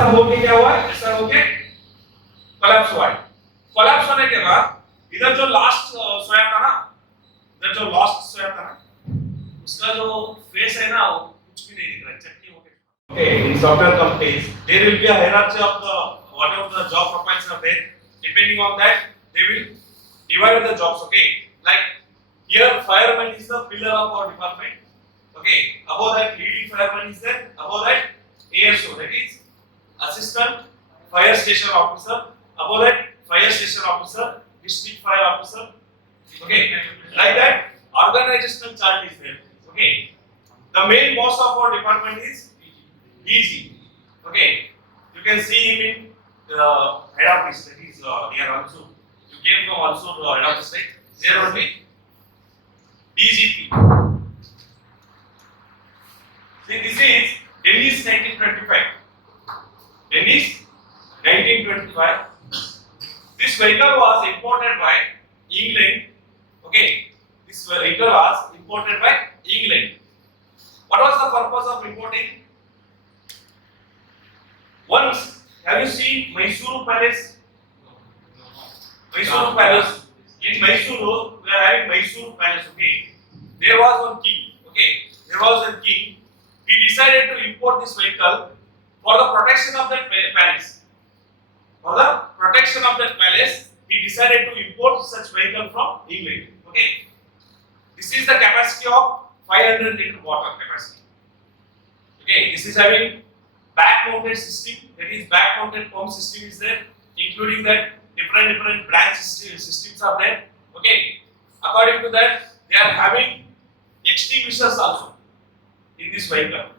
होके क्या हुआ है, ऐसा होके कोलैप्स हुआ है। कोलैप्स होने के बाद इधर जो लास्ट सोया था ना, इधर जो लास्ट सोया था ना, उसका जो फेस है ना वो कुछ भी नहीं दिख रहा है, चटनी हो गई। Okay, in software companies there will be a hierarchy of the whatever the job profiles are there. Depending on that, they will divide the jobs. Okay, like here fireman is the pillar of our department. Okay, above that leading fireman is there. Above that ASO, that is assistant fire station officer. Above that fire station officer, district fire officer. Okay, like that organizational chart is there. Okay, the main boss of our department is DG. Okay, you can see him in head office. That is here also. You came from also the head office, right? There will be DGP. See, this is Dennis 1925. Dennis 1925. This vehicle was imported by England. Okay, this vehicle was imported by England. What was the purpose of importing? Once, have you seen Mysuru Palace? Mysuru Palace. In Mysuru, we are having Mysuru Palace. Okay, there was one king. Okay, there was a king. He decided to import this vehicle for the protection of that palace. For the protection of that palace, he decided to import such vehicle from England. Okay, this is the capacity of 500 liter water capacity. Okay, this is having back-mounted system. That is back-mounted pump system is there, including that different branch systems are there. Okay, according to that, they are having extinguishers also in this vehicle.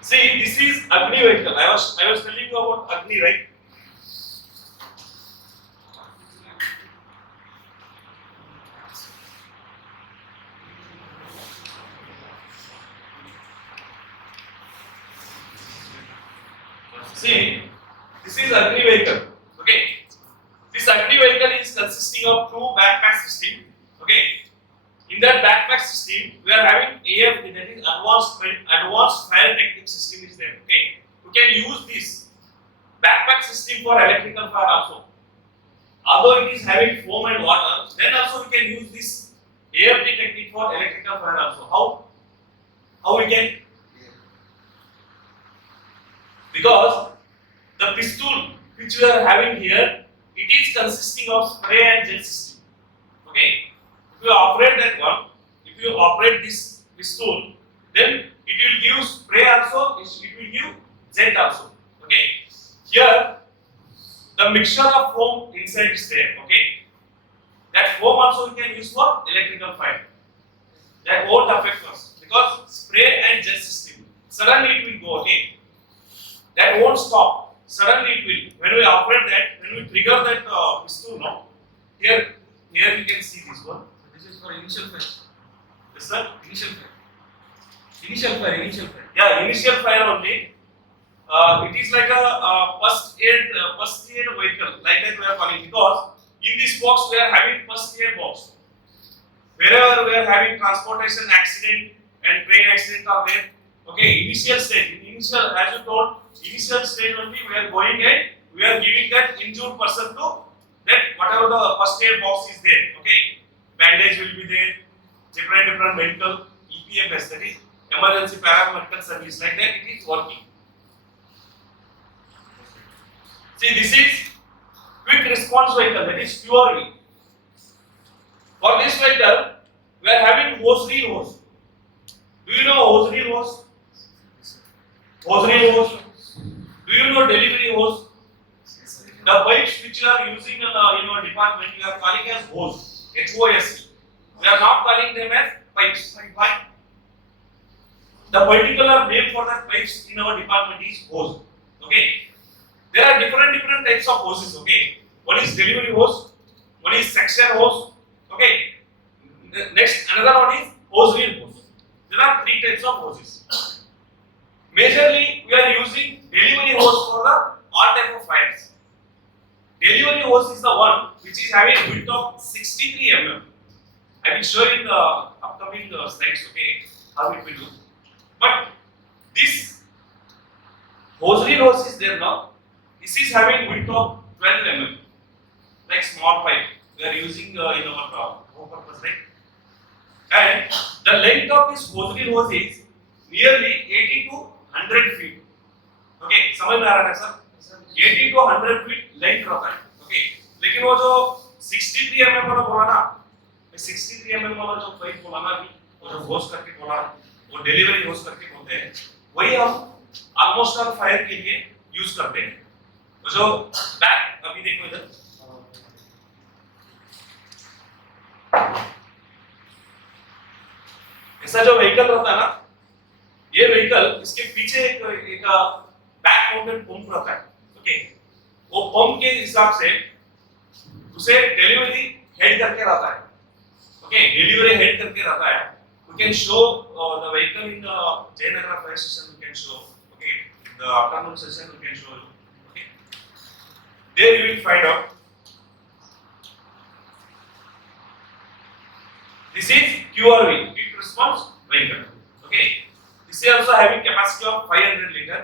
See, this is Agni vehicle. I was telling you about Agni, right? See, this is Agni vehicle. Okay, this Agni vehicle is consisting of two backpack system. Okay, in that backpack system, we are having AFD, that is advanced fire technique system is there. Okay, we can use this backpack system for electrical fire also. Although it is having foam and water, then also we can use this AFD technique for electrical fire also. How we can? Because the pistol which we are having here, it is consisting of spray and jet system. Okay, if you operate that one, if you operate this pistol, then it will give spray also, it will give jet also. Okay, here the mixture of foam inside is there. Okay, that foam also we can use for electrical fire. That won't affect us because spray and jet system, suddenly it will go. Okay, that won't stop. Suddenly it will. When we operate that, when we trigger that pistol, no, here you can see this one. This is for initial fire. Yes, sir. Initial fire. Initial fire. Initial fire. Yeah, initial fire only. It is like a first aid vehicle, like that we are calling, because in this box we are having first aid box. Wherever we are having transportation accident and train accident are there. Okay, initial stage. Initial, as you told, initial stage only we are going and we are giving that injured person to that whatever the first aid box is there. Okay, bandage will be there, different medical EPMS, that is emergency paramedical service, like that it is working. See, this is quick response vehicle, that is QRV. For this vehicle, we are having hose reel hose. Do you know hose reel hose? Hose reel hose. Do you know delivery hose? The pipes which you are using in your department, you are calling as hose. HOSE. We are not calling them as pipes. Why? The particular name for that pipes in our department is hose. Okay. There are different types of hoses. Okay. One is delivery hose. One is section hose. Okay. Next, another one is hose reel hose. There are three types of hoses. Majorly, we are using delivery hose for the all type of fires. Delivery hose is the one which is having width of 63 mm. I will show in the upcoming slides, okay, how it will do. But this hosiery hose is there now. This is having width of 12 mm, like small pipe. We are using in our home purpose, right? And the length of this hosiery hose is nearly 80 to 100 feet. Okay, समझ में आ रहा है sir? 80 to 100 feet length रहता है. Okay, लेकिन वो जो 63 mm वाला बोला ना, 63 mm वाला जो पाइप बोला ना अभी, वो जो होस करके बोला, वो डिलीवरी होस करके बोलते हैं, वही हम ऑलमोस्ट ऑल फायर के लिए यूज करते हैं. वो जो बैक अभी देखो इधर, ऐसा जो व्हीकल रहता है ना, ये व्हीकल इसके पीछे एक बैक माउंटेड पंप रहता है. ओके, वो पंप के हिसाब से उसे डिलीवरी हेड करके रहता है. ओके, डिलीवरी हेड करके रहता है. We can show the vehicle in the Jayanagara fire station. We can show. Okay, the afternoon session we can show you. Okay, there you will find out. This is QRV, quick response vehicle. Okay, this is also having capacity of 500 liter.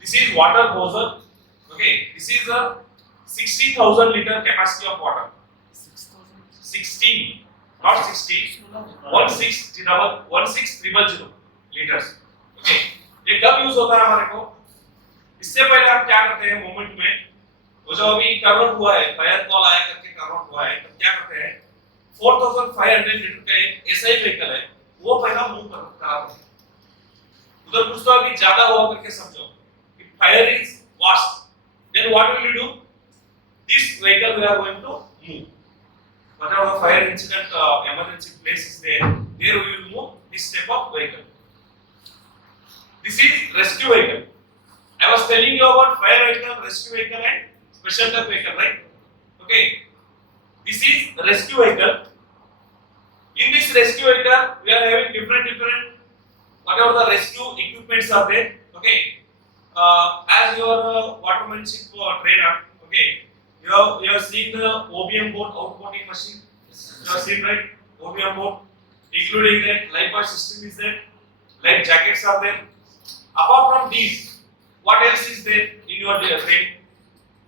This is water hose. Okay, this is a 60,000 liter capacity of water. 16, not 60. 16,000 liters. Okay, ये कब use होता है हमारे को? इससे पहले हम क्या करते हैं मोमेंट में, वो जो अभी टर्न हुआ है, फायर कॉल आया करके टर्न हुआ है, तब क्या करते हैं? 4,500 लीटर का एक ऐसा ही व्हीकल है, वो पहला मूव कराते हैं. उधर कुछ तो अभी ज्यादा हुआ करके समझो. If fire is vast, then what will you do? This vehicle we are going to move. Whatever the fire incident emergency place is there we will move this type of vehicle. This is rescue vehicle. I was telling you about fire vehicle, rescue vehicle and special type vehicle, right? Okay, this is rescue vehicle. In this rescue vehicle we are having different whatever the rescue equipments are there. Okay, as your watermanship trainer, okay, you have seen the OBM board, outboarding machine. You have seen, right? OBM board, including that life buoy system is there, life jackets are there. Apart from these, what else is there in your training?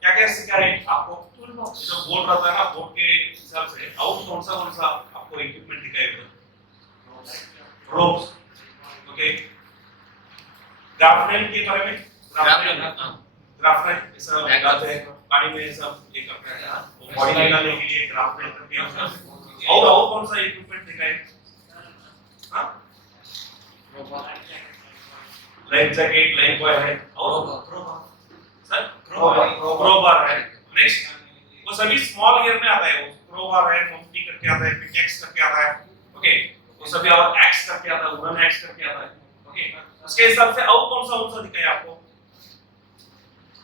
क्या क्या सिखा है आपको? जो board रहता है ना, board के हिसाब से आउट कौन सा आपको इक्विपमेंट दिखाई उधर? रोप्स. ओके, ग्राफनेल के बारे में, ग्राफनेल ऐसा लगाते हैं पानी में, सब ये करते हैं बॉडी निकालने के लिए ग्राफनेल करके. और कौन सा इक्विपमेंट दिखाए? हाँ, लाइफ जैकेट, लाइफ बॉय है, और सर क्रोबार है. नेक्स्ट, वो सभी स्मॉल गियर में आता है. वो क्रोबार है, मम्टी करके आता है, पिकैक्स करके आता है. ओके, वो सभी और एक्स करके आता है, वुडन एक्स करके आता है. ओके, उसके हिसाब से और कौन सा दिखाए आपको?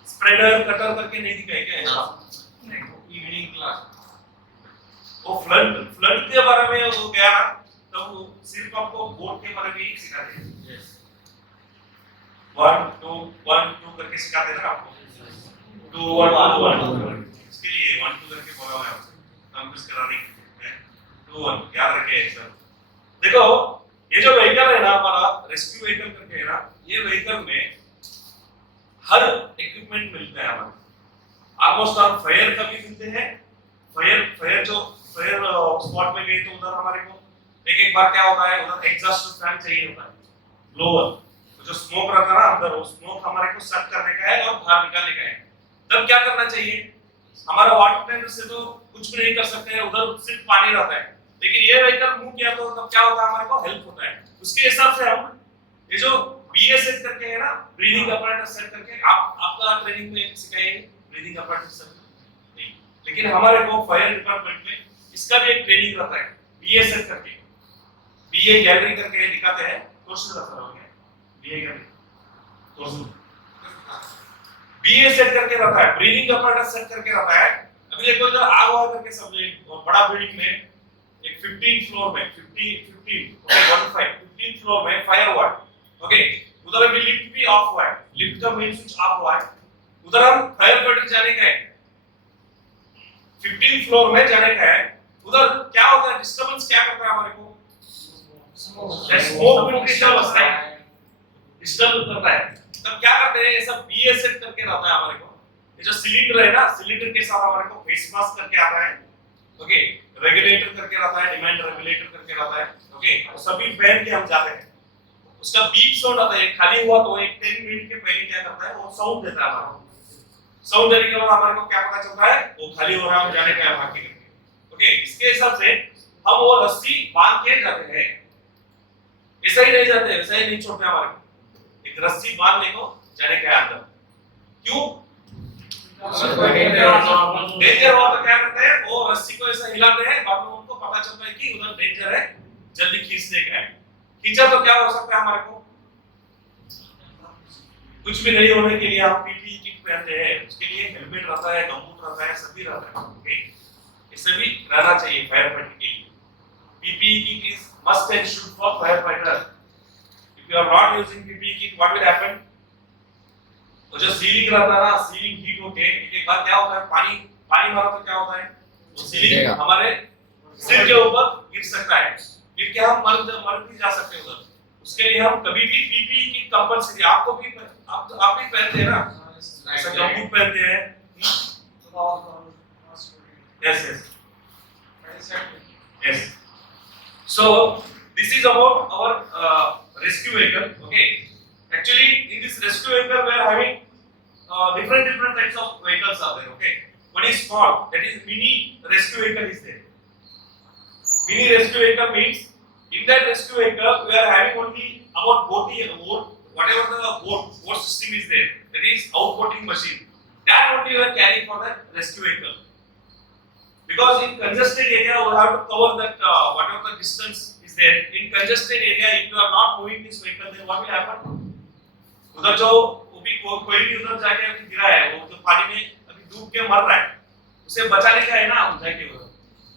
स्प्रेडर, कटर करके नहीं दिखाई क्या ऐसा? इवनिंग क्लास वो फ्लड के बारे में वो गया ना, तो वो सिर्फ आपको बोट के बारे में ही सिखाते हैं. 1 2 1 2 करके सिखाते हैं ना आपको. 2 1 2 1 इसके लिए 1 2 करके बोला हुआ है हम कुछ कराने के लिए. 2 1 याद रखिए सर. देखो ये जो व्हीकल है ना हमारा रेस्क्यू व्हीकल करके है ना, ये व्हीकल में हर इक्विपमेंट मिलता है हमारे. ऑलमोस्ट ऑल फायर का भी मिलते हैं. फायर स्पॉट में गए तो उधर हमारे को एक बार क्या होता है, उधर एग्जॉस्ट फैन चाहिए होता है, ब्लोअर. तो जो स्मोक रहता है ना अंदर, वो स्मोक हमारे को सक करने का है और बाहर निकालने का है. तब क्या करना चाहिए? हमारा वाटर टैंक से तो कुछ भी नहीं कर सकते हैं, उधर सिर्फ पानी रहता है. लेकिन ये व्हीकल मूव किया तो तब क्या होता है, हमारे को हेल्प होता है. उसके हिसाब से हम ये जो बीए सेट करके है ना, ब्रीदिंग अपैरेटस सेट करके आपका ट्रेनिंग में सिखाएंगे ब्रीदिंग अपैरेटस सेट नहीं, लेकिन हमारे को फायर डिपार्टमेंट में इसका भी एक ट्रेनिंग रहता है बीए सेट करके. बीए गैलरी करके दिखाते हैं, क्वेश्चन रहता है BA gallery question. BA set करके रहता है, ब्रीदिंग अपैरेटस सेट करके रहता है. अभी देखो इधर आग हुआ करके समझो, एक बड़ा बिल्डिंग में एक 15 फ्लोर में 15 फ्लोर में फायर हुआ है. ओके, उधर अभी लिफ्ट भी ऑफ हुआ है, लिफ्ट का मेन स्विच ऑफ हुआ है. उधर हम फायर फाइटर जाने का है, 15 फ्लोर में जाने का है. उधर क्या होता है, डिस्टर्बेंस क्या करता है हमारे को? Smoke will disturb right, disturb करता है। तब क्या करते हैं, ऐसा बीए सेट करके रहता है हमारे को। ये जो सिलेंडर है ना, सिलेंडर के साथ हमारे को फेस मास्क करके आता है, ओके, रेगुलेटर करके रहता है, डिमांड रेगुलेटर करके रहता है, ओके, तो सभी पहन के हम जाते हैं। उसका बीप साउंड आता है, खाली हुआ तो एक 10 मिनट के पहले क्या करता है, वो साउंड देता है हमारा। साउंड देने के बाद हमारे को क्या पता चलता है, वो खाली हो रहा है, हम जाने का है भाग के करके, ओके। इसके हिसाब से हम वो रस्सी बांध के जाते हैं, ऐसा ही नहीं जाते, ऐसा ही नहीं छोड़ते हमारे को, एक रस्सी बांध लेको जाने का है अंदर। क्यों? डेंजर हुआ तो क्या करते हैं, वो रस्सी को ऐसा हिलाते हैं, बाद में उनको पता चलता है कि उधर डेंजर है, जल्दी खींचने का है। खींचा तो क्या हो सकता है हमारे को, कुछ भी नहीं होने के लिए आप पीपीई किट पहनते हैं, उसके लिए हेलमेट रहता है, गमबूट रहता है, सभी रहता है, ओके। ये सभी रहना चाहिए फायर फाइटर के लिए। PPE kit is must and should for fire fighter. If you are not using PPE kit, what will happen, वो जो सीलिंग रहता है ना, सीलिंग हीट होके एक बार क्या होता है, पानी मारो तो क्या होता है, वो सीलिंग हमारे सिर के ऊपर गिर सकता है, गिर के हम मर भी जा सकते हैं उधर। उसके लिए हम कभी भी पीपीई की कंपलसरी, आपको भी आप भी पहनते हैं ना, ऐसा गमबूट पहनते हैं। Yes so this is about our rescue vehicle, okay. Actually in this rescue vehicle we are having different types of vehicles are there, okay. One is small, that is mini rescue vehicle is there. Mini rescue vehicle means in that rescue vehicle we are having only about whatever the boat system is there, that is outboating machine, that only we are carrying for the rescue vehicle. Because in congested area we have to cover that whatever the distance is there. In congested area, if you are not moving this vehicle, then what will happen? उधर जो कोई भी उधर जाके गिरा है, वो तो पानी में अभी डूब के मर रहा है, उसे बचाने का है ना, हम जाके उधर।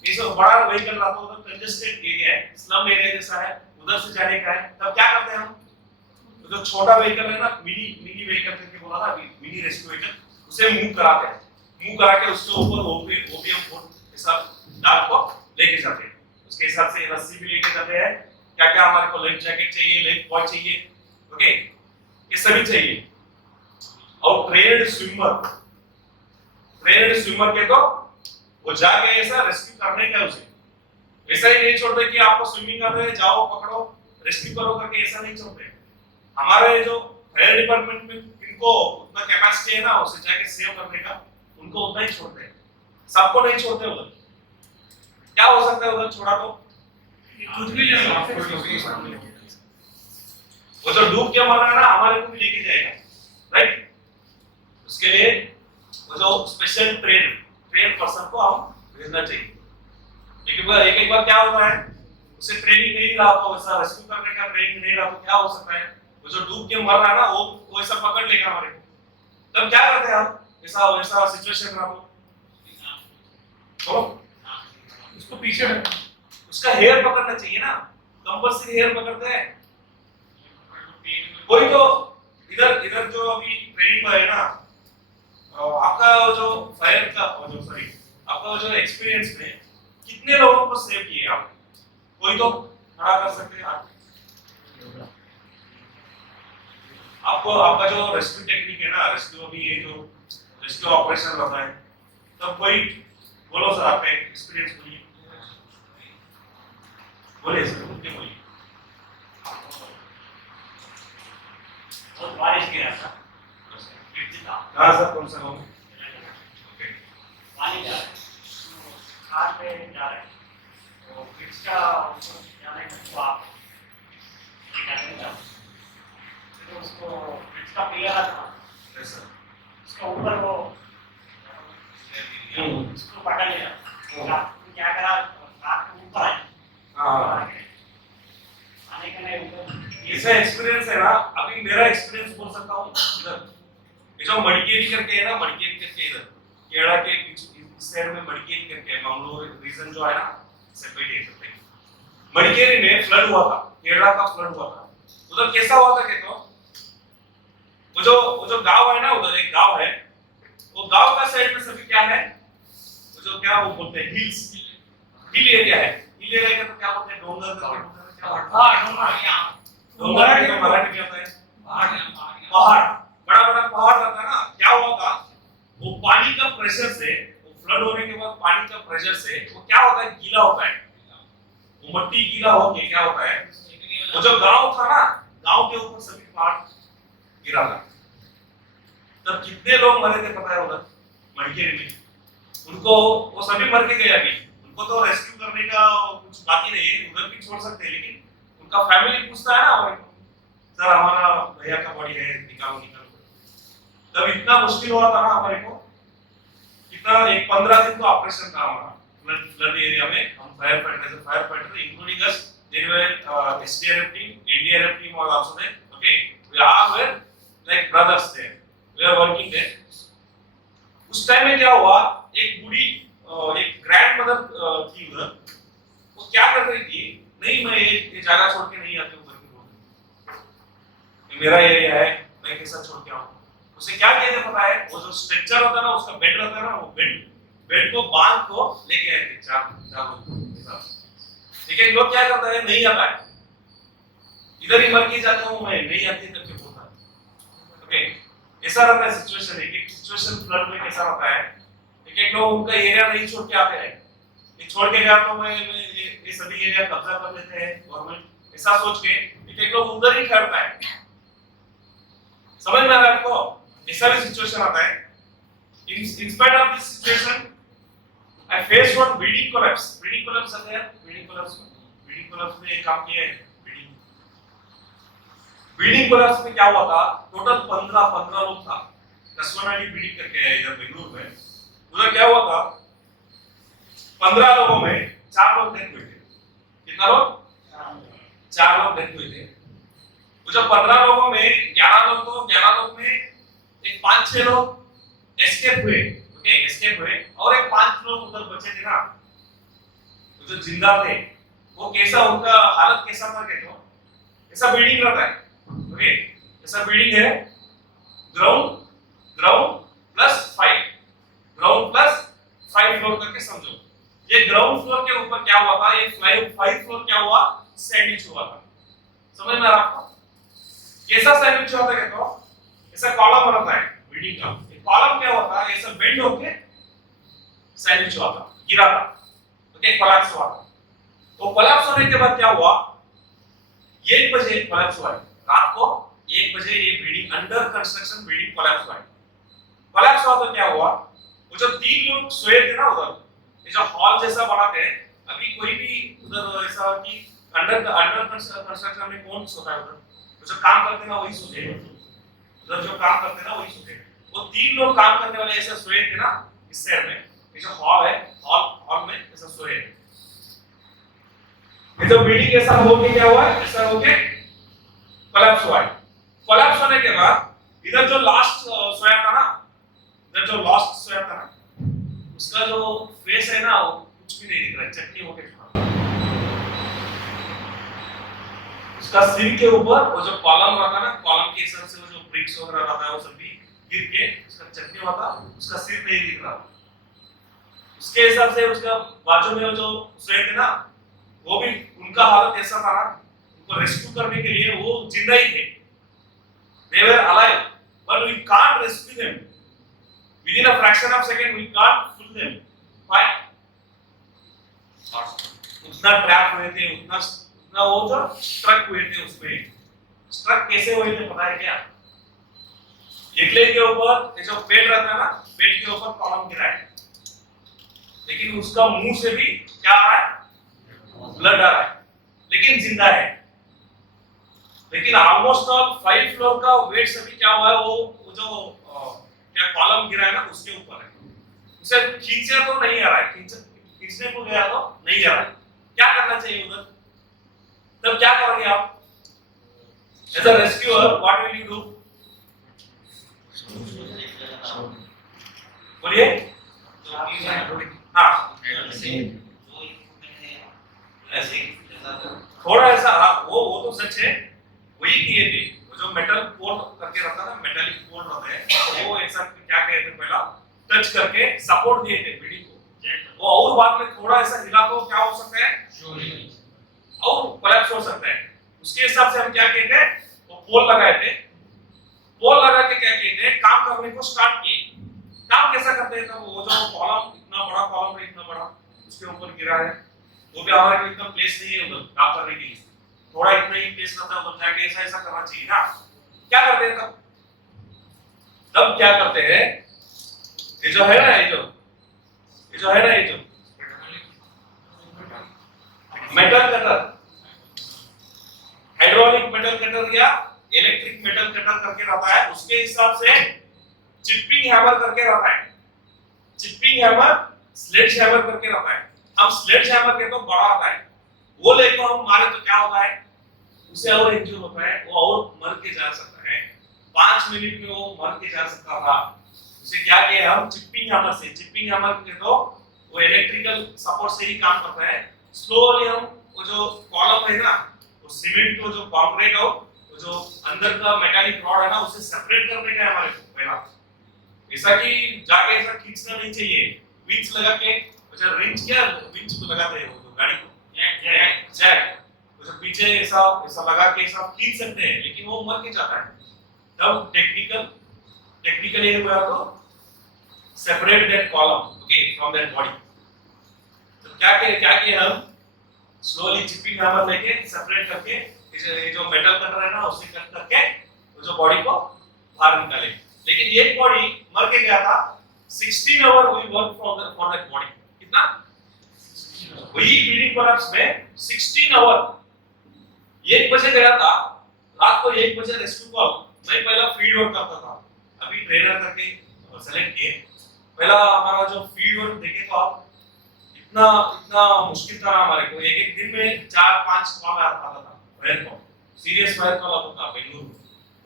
ये सब बड़ा व्हीकल रहा तो उधर कंजेस्टेड एरिया है, स्लम एरिया जैसा है, उधर से जाने का है, तब क्या करते हैं हम, तो जो छोटा व्हीकल है ना, मिनी व्हीकल करके बोला था, मिनी रेस्क्यू व्हीकल, उसे मूव कराते हैं, मूव करा के उसके ऊपर ओपीएम बोर्ड के साथ डाल को लेके जाते हैं। उसके हिसाब से रस्सी भी लेके जाते हैं, क्या क्या हमारे को लाइफ जैकेट चाहिए, लाइफ बॉय चाहिए, ओके, ये सभी चाहिए। और ट्रेन्ड स्विमर के तो वो जाके ऐसा रेस्क्यू करने का, उसे ऐसा ही नहीं छोड़ते कि आपको स्विमिंग आते है जाओ पकड़ो रेस्क्यू करो करके, ऐसा नहीं छोड़ते। हमारे जो फायर डिपार्टमेंट में इनको उतना कैपेसिटी है ना, उसे जाके सेव करने का, उनको उतना ही छोड़ते हैं, सबको नहीं छोड़ते उधर। क्या हो सकता है उधर छोड़ा तो, कुछ भी नहीं, वो जो डूब के मर रहा है ना, हमारे को भी लेके जाएगा, राइट। उसके लिए वो जो स्पेशल ट्रेन पर्सन को हम भेजना चाहिए। लेकिन एक बार क्या होता है, उसे ट्रेनिंग नहीं रहा तो, वैसा रेस्क्यू करने का ट्रेनिंग नहीं रहा तो क्या हो सकता है, वो जो डूब के मर रहा है ना, वो ऐसा पकड़ लेगा हमारे को, तब क्या करते हैं हम, ऐसा सिचुएशन रहा तो उसको पीछे उसका हेयर पकड़ना चाहिए ना, कंपल्सरी हेयर पकड़ते हैं। कोई तो इधर जो अभी ट्रेनिंग है ना, आपका जो फायर का आपका जो एक्सपीरियंस में कितने लोगों को सेव किए आप, कोई तो खड़ा कर सकते हैं आपको, आपका जो रेस्क्यू टेक्निक है ना, रेस्क्यू अभी ये जो रेस्क्यू ऑपरेशन रहता है, तब कोई बोलो सर, आपका एक्सपीरियंस बोलिए सर, बोलिए। बहुत बारिश गिरा था, हाँ सर, कौन सा गाँव? ओके, पानी जा रहा है, घाट पे जा रहे हैं, तो ब्रिज का जाने का आप तो उसको ब्रिज का पिलर था, उसके ऊपर वो उसको पकड़ लिया, क्या करा, रात के ऊपर आए, आने के लिए ऊपर ऐसा एक्सपीरियंस है ना। अभी मेरा एक्सपीरियंस बोल सकता हूँ, इधर ये जो मड़केरी करके है ना, मड़केरी करके इधर केरला के इस शहर में मड़केरी करके मंगलोर रीजन जो है ना, सेपरेट है। मड़केरी में फ्लड हुआ था, केरला का फ्लड हुआ था। उधर कैसा हुआ था कहते हो, वो जो गांव है ना, उधर एक गांव है, वो गांव का साइड में सभी क्या है, वो जो क्या वो बोलते हैं हिल एरिया है। हिल एरिया का तो क्या बोलते हैं, डोंगर का डोंगर में मराठी में होता है पहाड़, बड़ा बड़ा पहाड़ रहता है ना, क्या हुआ था वो पानी का प्रेशर से, वो फ्लड होने के बाद पानी का प्रेशर से वो क्या होता है, गीला होता है, वो मट्टी गीला होके क्या होता है, वो जो गांव था ना, गांव के ऊपर सभी पहाड़ गिरा था। तब कितने लोग मरे थे पता है उधर मणिकेरी में, उनको वो सभी मर के गए। अभी उनको तो रेस्क्यू करने का कुछ बाकी नहीं है, उधर भी छोड़ सकते हैं, लेकिन उनका फैमिली पूछता है ना हमारे को, सर हमारा भैया का बॉडी है, निकालो निकालो। तब इतना मुश्किल हुआ था ना हमारे को, कितना एक 15 दिन का ऑपरेशन था हमारा फ्लड एरिया में। हम fire fighter including us, there were SDRF team, NDRF team was also there, okay, we all were like brothers there, we are working there. उस टाइम में क्या हुआ, एक बूढ़ी एक ग्रैंड मदर थी उधर, वो क्या कर रही थी, नहीं मैं ये जगह छोड़ के नहीं आती हूँ करके बोल, ये मेरा एरिया है, मैं कैसा छोड़ के आऊँ। उसे क्या कहते पता है, वो जो स्ट्रक्चर होता है ना, उसका बेड रहता है ना, वो बेड को बांध को लेके आए थे चार लोग। लेकिन लोग क्या करता है, नहीं आता है, इधर ही मर के जाता हूँ मैं, नहीं आती करके बोलता है। ओके, ऐसा रहता है सिचुएशन, एक सिचुएशन फ्लड में कैसा रहता है, एक लोग उनका एरिया नहीं छोड़ के आते हैं, ये छोड़ के गया तो मैं ये सभी एरिया कब्जा कर लेते हैं गवर्नमेंट, ऐसा सोच के एक लोग उधर ही ठहरता है। समझ में आ रहा है आपको, ऐसा भी सिचुएशन आता है। in spite of this situation I faced one building collapse है, building collapse में काम किया है। बिल्डिंग कोलैप्स में क्या हुआ था, टोटल 15 लोग था, कसवानाडी बिल्डिंग करके है इधर बेंगलुरु में। उधर क्या हुआ था, 15 लोगों में 4 लोग डेथ हुए थे। कितना लोग, 4 लोग डेथ हुए थे। वो जो 15 लोगों में 11 लोग, तो 11 लोग में एक 5-6 लोग एस्केप हुए, ओके एस्केप हुए, और एक 5 लोग उधर बचे थे ना, जो जिंदा थे। वो कैसा, उनका हालत कैसा था कहते, ऐसा बिल्डिंग रहता है, ओके ऐसा बिल्डिंग है, ग्राउंड प्लस 5 फ्लोर करके समझो। ये ग्राउंड फ्लोर के ऊपर क्या हुआ था, ये 5 फ्लोर क्या हुआ, सैंडविच हुआ था। समझ में आ रहा आपको, कैसा सैंडविच हुआ था कहते हो, ऐसा कॉलम रहता है बिल्डिंग का, ये कॉलम क्या होता है, ऐसा बेंड होके सैंडविच हुआ था, गिरा था, ओके कोलैप्स हुआ था। तो कोलैप्स होने के बाद क्या हुआ, 1 बजे कोलैप्स हुआ, रात को 1 बजे ये building, under construction building collapse हुआ। कोलैप्स हुआ तो क्या हुआ, वो जो 3 लोग सोए थे ना उधर, ये जो हॉल जैसा बना थे, अभी कोई भी उधर ऐसा कि अंडर कंस्ट्रक्शन में कौन सोता है उधर, जो काम करते ना वही सोते, उधर जो काम करते ना वही सोते। वो 3 लोग काम करने वाले ऐसे सोए थे ना इस साइड में, ये जो हॉल है, हॉल में ऐसा सोए। ये जो बिल्डिंग ऐसा होके क्या हुआ, ऐसा होके कोलैप्स हुआ। कोलैप्स होने के बाद इधर जो लास्ट सोया था ना, इधर जो लास्ट सोया था ना, उसका जो फेस है ना, वो कुछ भी नहीं दिख रहा, चटनी होके खड़ा। उसका सिर के ऊपर वो जो कॉलम रहता ना, कॉलम के हिसाब से वो जो ब्रिक्स वगैरह रहता है, वो सब भी गिर के उसका चटनी हुआ था, उसका सिर नहीं दिख रहा। उसके हिसाब से उसका बाजू में जो सोए थे ना, वो भी उनका हालत ऐसा था ना, उनको रेस्क्यू करने के लिए वो जिंदा ही थे, they were alive, but we can't rescue them within a fraction of second, we can't pull them. Why? उतना ट्रैप हुए थे, उतना वो जो स्ट्रक हुए थे, उसमें स्ट्रक कैसे हुए थे पता है क्या, एकले के ऊपर जो पेट रहता है ना, पेट के ऊपर कॉलम गिरा है, लेकिन उसका मुंह से भी क्या आ रहा है, ब्लड आ रहा है, लेकिन जिंदा है। लेकिन ऑलमोस्ट ऑल 5 फ्लोर का वेट सभी क्या हुआ है, वो जो क्या कॉलम गिरा है ना, उसके ऊपर है, उसे खींचा तो नहीं आ रहा है, खींचने को गया तो नहीं आ रहा है। क्या करना चाहिए उधर, तब क्या करोगे आप as a rescuer, what will you do, बोलिए। हाँ थोड़ा ऐसा, वो तो सच है, वही किए थे, वो जो मेटल कोट करके रहता ना, मेटालिक कोट रहता है, वो ऐसा क्या कहते हैं, पहला टच करके सपोर्ट दिए थे बिल्डिंग को, वो और बाद में थोड़ा ऐसा हिला तो क्या हो सकता है, और कोलैप्स हो सकता है। उसके हिसाब से हम क्या कहते हैं, वो पोल लगाए थे, पोल लगा के क्या कहते हैं, काम करने को स्टार्ट किए। काम कैसा करते हैं, तो वो जो कॉलम, इतना बड़ा कॉलम है, इतना बड़ा उसके ऊपर गिरा है, वो भी हमारे को इतना प्लेस नहीं है उधर काम करने के लिए, थोड़ा इतना ही प्लेस रहता है उधर जाके, ऐसा ऐसा करना चाहिए ना। क्या करते हैं तब, तब क्या करते हैं, ये जो है ना, ये जो है ना, ये जो metal cutter, hydraulic metal cutter या इलेक्ट्रिक मेटल कटर करके रहता है, उसके हिसाब से चिपिंग हैमर करके रहता है, चिपिंग हैमर, स्लेज हैमर करके रहता है। हम स्लेज हैमर के तो बड़ा आता है, वो लेकर हम मारे तो क्या होता है, उसे और इंजन होता है, वो और मर के जा सकता है। 5 मिनट में वो मर के जा सकता था। उसे क्या किया हम, चिपिंग हैमर से, चिपिंग हैमर के तो वो इलेक्ट्रिकल सपोर्ट से ही काम करता है। स्लोली हम वो जो कॉलम है ना, वो सीमेंट को जो कंक्रीट और वो जो अंदर का मेटालिक रॉड है ना, उसे सेपरेट करने का है हमारे को पहला। ऐसा कि जाके ऐसा खींचना नहीं चाहिए, विंच लगा के, अच्छा रिंच क्या, विंच को लगाते हैं वो गाड़ी को, जैक तो पीछे ऐसा ऐसा लगा के ऐसा खींच सकते हैं, लेकिन वो मर के जाता है। तब टेक्निकली हुआ तो separate that column, okay, from that body. तो क्या किए हम, स्लोली चिपिंग हैमर लेके सेपरेट करके, ये जो मेटल कटर है ना, उसे कट करके वो जो बॉडी को बाहर निकाले। लेकिन ये बॉडी मर के गया था। 16 hour we work for that body. कितना, वही बिल्डिंग कोलैप्स में 16 आवर। 1 बजे गया था, रात को 1 बजे रेस्क्यू कॉल। मैं पहला फील्ड वर्क करता था, अभी ट्रेनर करके सेलेक्ट किए। पहला हमारा जो फील्ड वर्क देखे तो आप, इतना मुश्किल था हमारे को। एक दिन में 4-5 कॉल आता था, fire call, serious fire call आता था बेंगलुरु,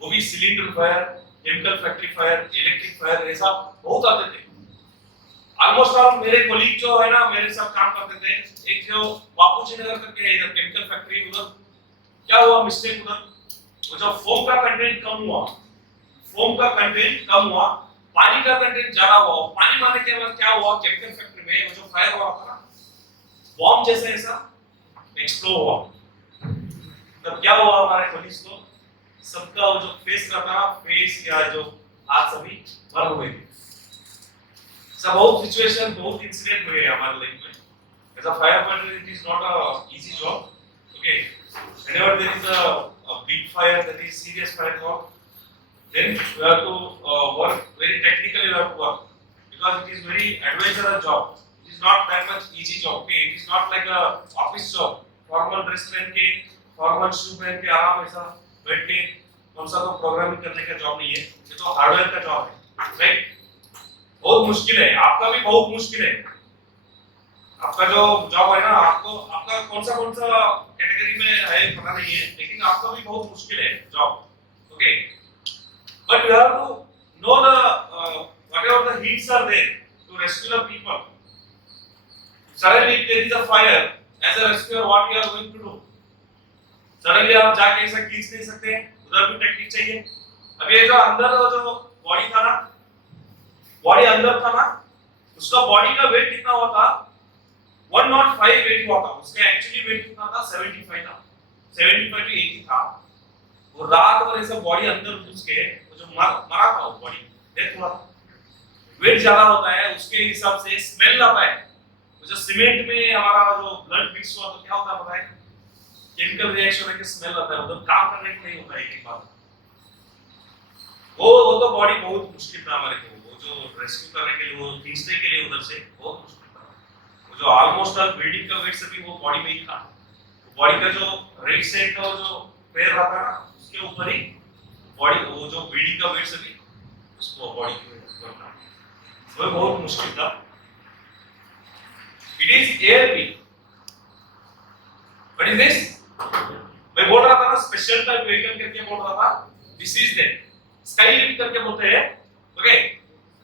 वो भी cylinder fire, chemical factory fire, electric fire, ऐसा बहुत आते थे। ऑलमोस्ट ऑल मेरे कोलीग जो है ना, मेरे साथ काम करते थे, एक जो बापूजी नगर करके है इधर केमिकल फैक्ट्री, उधर क्या हुआ मिस्टेक, उधर वो जो फोम का कंटेंट कम हुआ, पानी का कंटेंट ज्यादा हुआ। पानी मारने के बाद क्या हुआ, केमिकल फैक्ट्री में वो जो फायर हुआ था ना, बॉम्ब जैसे ऐसा एक्सप्लोड हुआ। तब क्या हुआ, हमारे पुलिस को सबका वो जो फेस रहता ना, फेस या जो हाथ सभी बर्न हुए थे। सब बहुत सिचुएशन, बहुत इंसिडेंट हुए हमारे लाइफ में। As a fire fighter it is not a easy job, okay. Whenever there is a big fire, that is serious fire call, then you have to work very technically, you have to work, because it is very adventurous job. It is not that much easy job, okay? It is not like a office job, formal dress पहन के, formal shoe पहन के आराम ऐसा बैठ के कौन सा तो प्रोग्रामिंग करने का जॉब नहीं है, ये तो हार्डवेयर का जॉब है, राइट? बहुत मुश्किल है, आपका भी बहुत मुश्किल है। आपका जो जॉब है ना, आपका कौन सा कैटेगरी में है पता नहीं है, लेकिन आपका भी बहुत मुश्किल है job, okay. But you have to know the whatever the heats are there to rescue the people. Suddenly if there is a fire, as a rescuer what you are going to do? Suddenly आप जाके ऐसा खींच नहीं सकते, उधर भी technique चाहिए। अब ये जो अंदर जो बॉडी था ना, बॉडी अंदर था ना, उसका बॉडी का वेट कितना हुआ था, 105 वेट हुआ था। उसका एक्चुअली वेट कितना था, 75 था, 75 टू 80 था। वो रात भर ऐसा बॉडी अंदर घुस के वो जो मरा था, वो बॉडी डेथ हुआ था। वेट ज्यादा होता है, उसके हिसाब से स्मेल आता है। वो जो सीमेंट में हमारा जो ब्लड मिक्स हुआ तो क्या होता है पता है, केमिकल रिएक्शन है, स्मेल आता है, उधर काम करने को नहीं होता है एक बार। वो तो बॉडी बहुत मुश्किल था हमारे को, वो जो रेस्क्यू करने के लिए, वो खींचने के लिए उधर से बहुत मुश्किल था। वो जो ऑलमोस्ट ऑल बिल्डिंग का वेट सभी वो बॉडी में ही था। बॉडी का जो राइट साइड का जो पैर रहता ना, उसके ऊपर ही बॉडी, वो जो बिल्डिंग का वेट सभी उसको बॉडी के ऊपर था। वो बहुत मुश्किल था। It is air B, what is this? मैं बोल रहा था ना स्पेशल टाइप व्हीकल करके बोल रहा था, this is that sky lift करके बोलते हैं, ओके।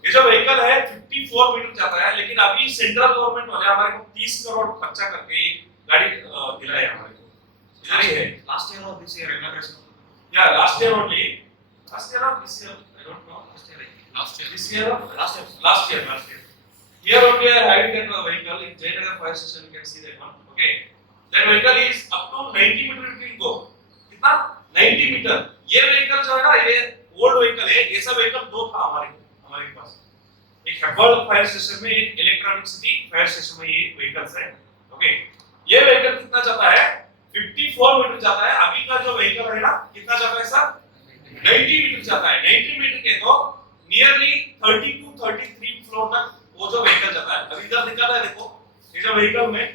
ये जो व्हीकल है 54 मीटर जाता है, लेकिन अभी सेंट्रल गवर्नमेंट वाले हमारे को 30 करोड़ खर्चा करके गाड़ी दिलाए हमारे को। इधर ही है, Last year or this year inauguration? या last year only, last year और this year I don't know, Last year. this year or last year. Here only I had that vehicle in Jayanagar fire station, you can see that one, okay. that vehicle is up to 90 metre it will go. कितना 90 metre. ये vehicle जो है ना, ये old vehicle है. ये सब vehicle दो था हमारे पास. एक हेबल फायर स्टेशन में, एक इलेक्ट्रॉनिक सिटी फायर स्टेशन में ये व्हीकल्स है. ओके, ये व्हीकल कितना जाता है? 54 मीटर जाता है. अभी का जो व्हीकल है ना, कितना जाता है सर? 90 मीटर जाता है. 90 मीटर के तो नियरली 30 to 33 फ्लोर तक वो जो व्हीकल जाता है. अभी इधर दिखा रहा है, देखो ये जो व्हीकल में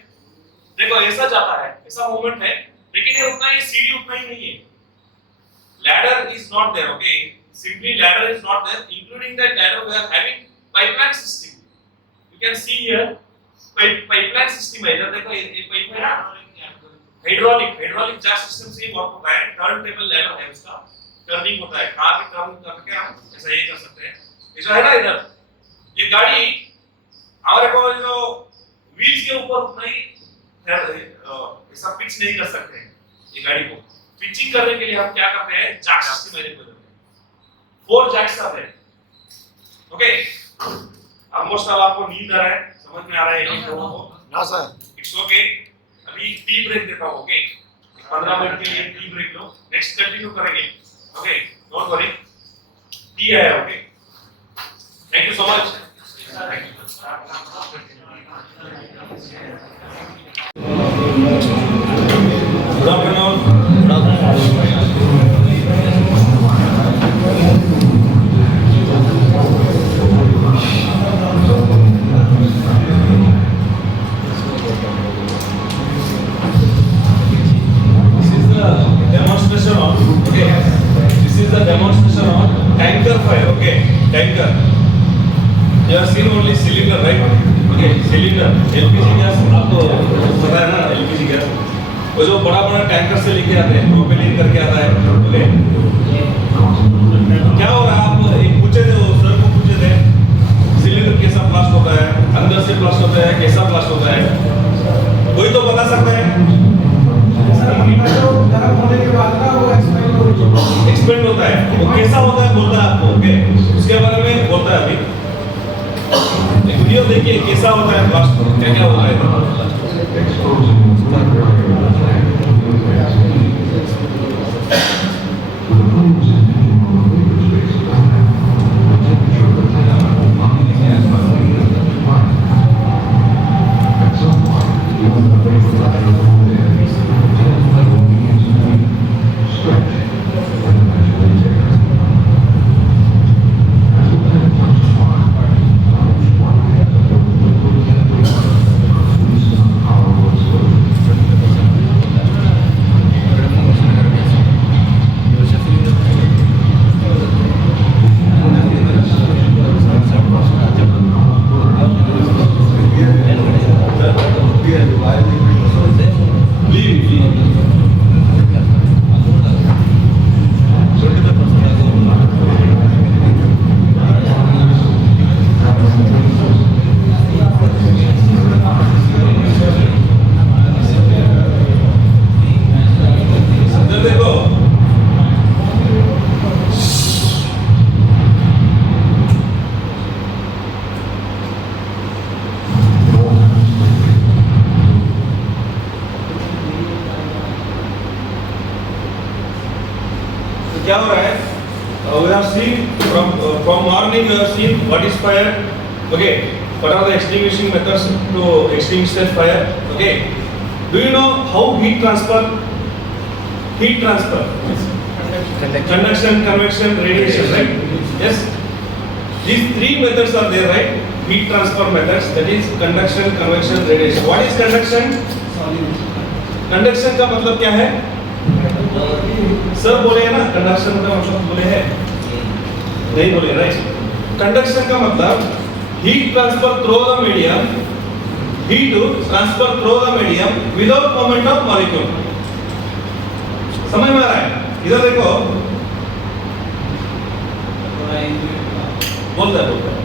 देखो ऐसा जाता है, ऐसा मूवमेंट है, लेकिन ये उतना, ये सीढ़ी उतना ही नहीं है. Ladder is not there. Okay, simply ladder is not there. Including that ladder we are having pipeline system. You can see here pipeline system है. इधर देखो ये पाइप है ना, हाइड्रोलिक जैक सिस्टम से ही वर्क होता है. टर्न टेबल लैडर है, उसका टर्निंग होता है. कार की टर्न करके हम ऐसा ही कर सकते हैं. ये जो है ना इधर, ये गाड़ी हमारे को जो व्हील्स के ऊपर उतना ही ऐसा पिच नहीं कर सकते हैं. ये गाड़ी को पिचिंग करने के लिए हम क्या करते हैं? जैक सिस्टम अवेलेबल है. 4 जैक्स आते हैं. ओके, ऑलमोस्ट अब आपको नींद आ रहा है, समझ में आ रहा है ये लोगों को? हां सर. It's okay. अभी टी ब्रेक देता हूं. ओके, 15 मिनट के लिए टी ब्रेक लो. नेक्स्ट कंटिन्यू करेंगे. ओके, डोंट वरी, टी है. Okay, thank you so much. Good afternoon. Demonstration on tanker fire. Okay, tanker. You have seen only cylinder, right? Okay, cylinder. LPG gas आपको पता है ना, LPG gas. वो जो बड़ा tanker से लेके आते हैं, प्रोपेलिंग करके आता है. ओके, क्या हो रहा है? आप एक पूछे थे, वो सर को पूछे थे, सिलेंडर कैसा ब्लास्ट होता है, अंदर से ब्लास्ट होता है, कैसा ब्लास्ट होता है? कोई तो बता सकता है? एक्सपेंड होता है, वो कैसा होता है बोलता है आपको. ओके, उसके बारे में बोलता है. अभी एक वीडियो देखिए कैसा होता है ब्लास्ट, क्या क्या होता है. क्या हो रहा है? We have seen from morning we have seen what is fire. Okay, what are the extinguishing methods to extinguish that fire? Okay, do you know how heat transfer? Heat transfer. Conduction, convection, radiation, right? Yes. These 3 methods are there, right? Heat transfer methods, that is conduction, convection, radiation. What is conduction? Conduction का मतलब क्या है? Sir बोले है ना, conduction का मतलब बोले है, नहीं बोले, राइट? कंडक्शन का मतलब heat transfer through the medium, heat transfer through the medium without movement of molecule. समझ में आ रहा है? इधर देखो, बोलता है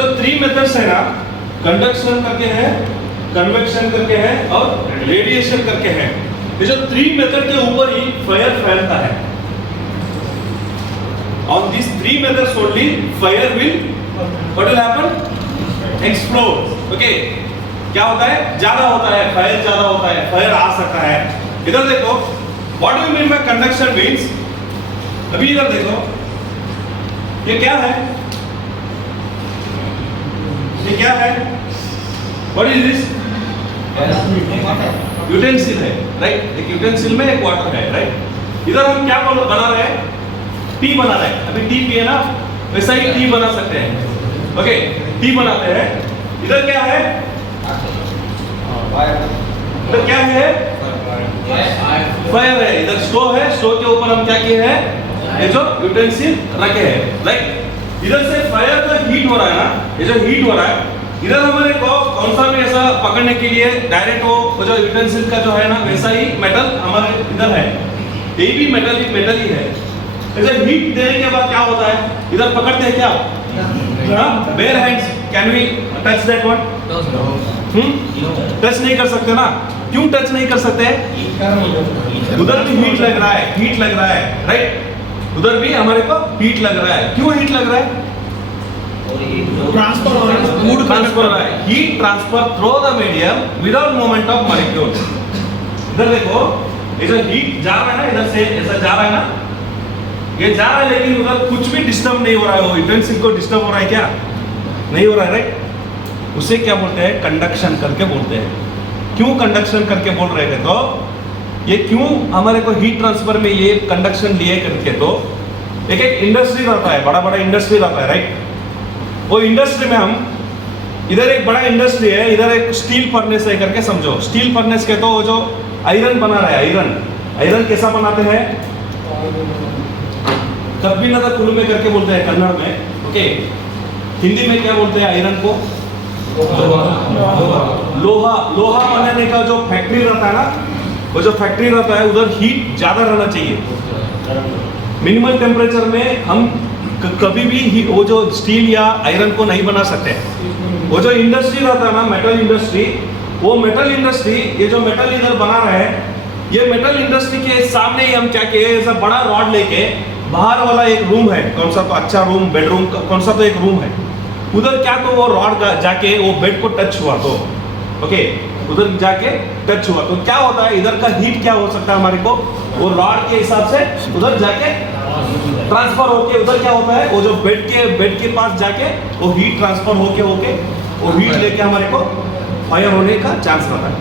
जो 3 मेथड्स है ना, कंडक्शन करके है, कन्वेक्शन करके है और रेडिएशन करके है। ये जो 3 मेथड के ऊपर ही फायर फैलता है। On these 3 methods only fire will what will happen? Explode. Okay? क्या होता है? ज्यादा होता है, फायर ज्यादा होता है, फायर आ सकता है। इधर देखो, what do you mean by conduction means? अभी इधर देखो, ये क्या है? ये क्या है? What is this? यूटेंसिल है, राइट? एक यूटेंसिल में एक वाटर है, राइट? इधर हम क्या बना रहे हैं? टी बना रहे हैं। अभी टी पिए ना, वैसा ही टी बना सकते हैं। ओके, टी बनाते हैं। इधर क्या है? इधर क्या है? फायर है। इधर स्टोव है, स्टोव के ऊपर हम क्या किए हैं? ये जो यूटेंसिल रखे हैं, राइट? इधर से फायर का हीट हो रहा है ना, ये जो हीट हो रहा है, इधर हमारे को कौन सा भी ऐसा पकड़ने के लिए डायरेक्ट वो जो यूटेंसिल का जो है ना, वैसा ही मेटल हमारे इधर है। ये भी मेटल ही है। ऐसे हीट देने के बाद क्या होता है? इधर पकड़ते हैं क्या? Bare hands, can we touch that one? Touch नहीं कर सकते ना। क्यों टच नहीं कर सकते? उधर भी हीट लग रहा है, राइट? उधर भी हमारे को हीट लग रहा है। क्यों हीट लग रहा है? ट्रांसफर हो रहा है, फूड ट्रांसफर हो रहा है। Heat transfer through the medium without movement of molecules. इधर देखो, ये जो हीट जा रहा है ना, इधर से ऐसा जा रहा है ना, ये जा रहा है, लेकिन उधर कुछ भी डिस्टर्ब नहीं हो रहा है। वो यूटेंसिल को डिस्टर्ब हो रहा है क्या? नहीं हो रहा है, राइट? उसे क्या बोलते हैं? कंडक्शन करके बोलते हैं। क्यों कंडक्शन करके बोल रहे थे? तो ये क्यों हमारे को हीट ट्रांसफर में ये कंडक्शन लिए करके, तो एक इंडस्ट्री रहता है, बड़ा इंडस्ट्री रहता है, राइट? वो इंडस्ट्री में हम, इधर एक बड़ा इंडस्ट्री है, इधर एक स्टील फर्नेस है करके समझो। स्टील फर्नेस के तो वो जो आयरन बना रहा है, आयरन कैसा बनाते हैं? कभी ना तो कुलू में करके बोलते हैं कन्नड़ में। ओके, हिंदी में क्या बोलते हैं आयरन को? लोहा बनाने का जो फैक्ट्री रहता है ना, वो जो फैक्ट्री रहता है, उधर हीट ज्यादा रहना चाहिए। मिनिमम टेम्परेचर में हम कभी भी वो जो स्टील या आयरन को नहीं बना सकते। वो जो इंडस्ट्री रहता है ना, मेटल इंडस्ट्री, वो मेटल इंडस्ट्री, ये जो मेटल इधर बना रहा है, ये मेटल इंडस्ट्री के सामने ही हम क्या किए, ऐसा बड़ा रॉड लेके बाहर वाला एक रूम है, कौन सा तो अच्छा रूम, बेडरूम, कौन सा तो एक रूम है, उधर क्या तो वो रॉड जाके वो बेड को टच हुआ तो, ओके, उधर जाके टच हुआ तो क्या होता है? इधर का हीट क्या हो सकता है हमारे को? वो रॉड के हिसाब से उधर जाके ट्रांसफर होके, उधर क्या होता है? वो जो बेड के पास जाके वो हीट ट्रांसफर होके वो हीट लेके हमारे को फायर होने का चांस रहता है।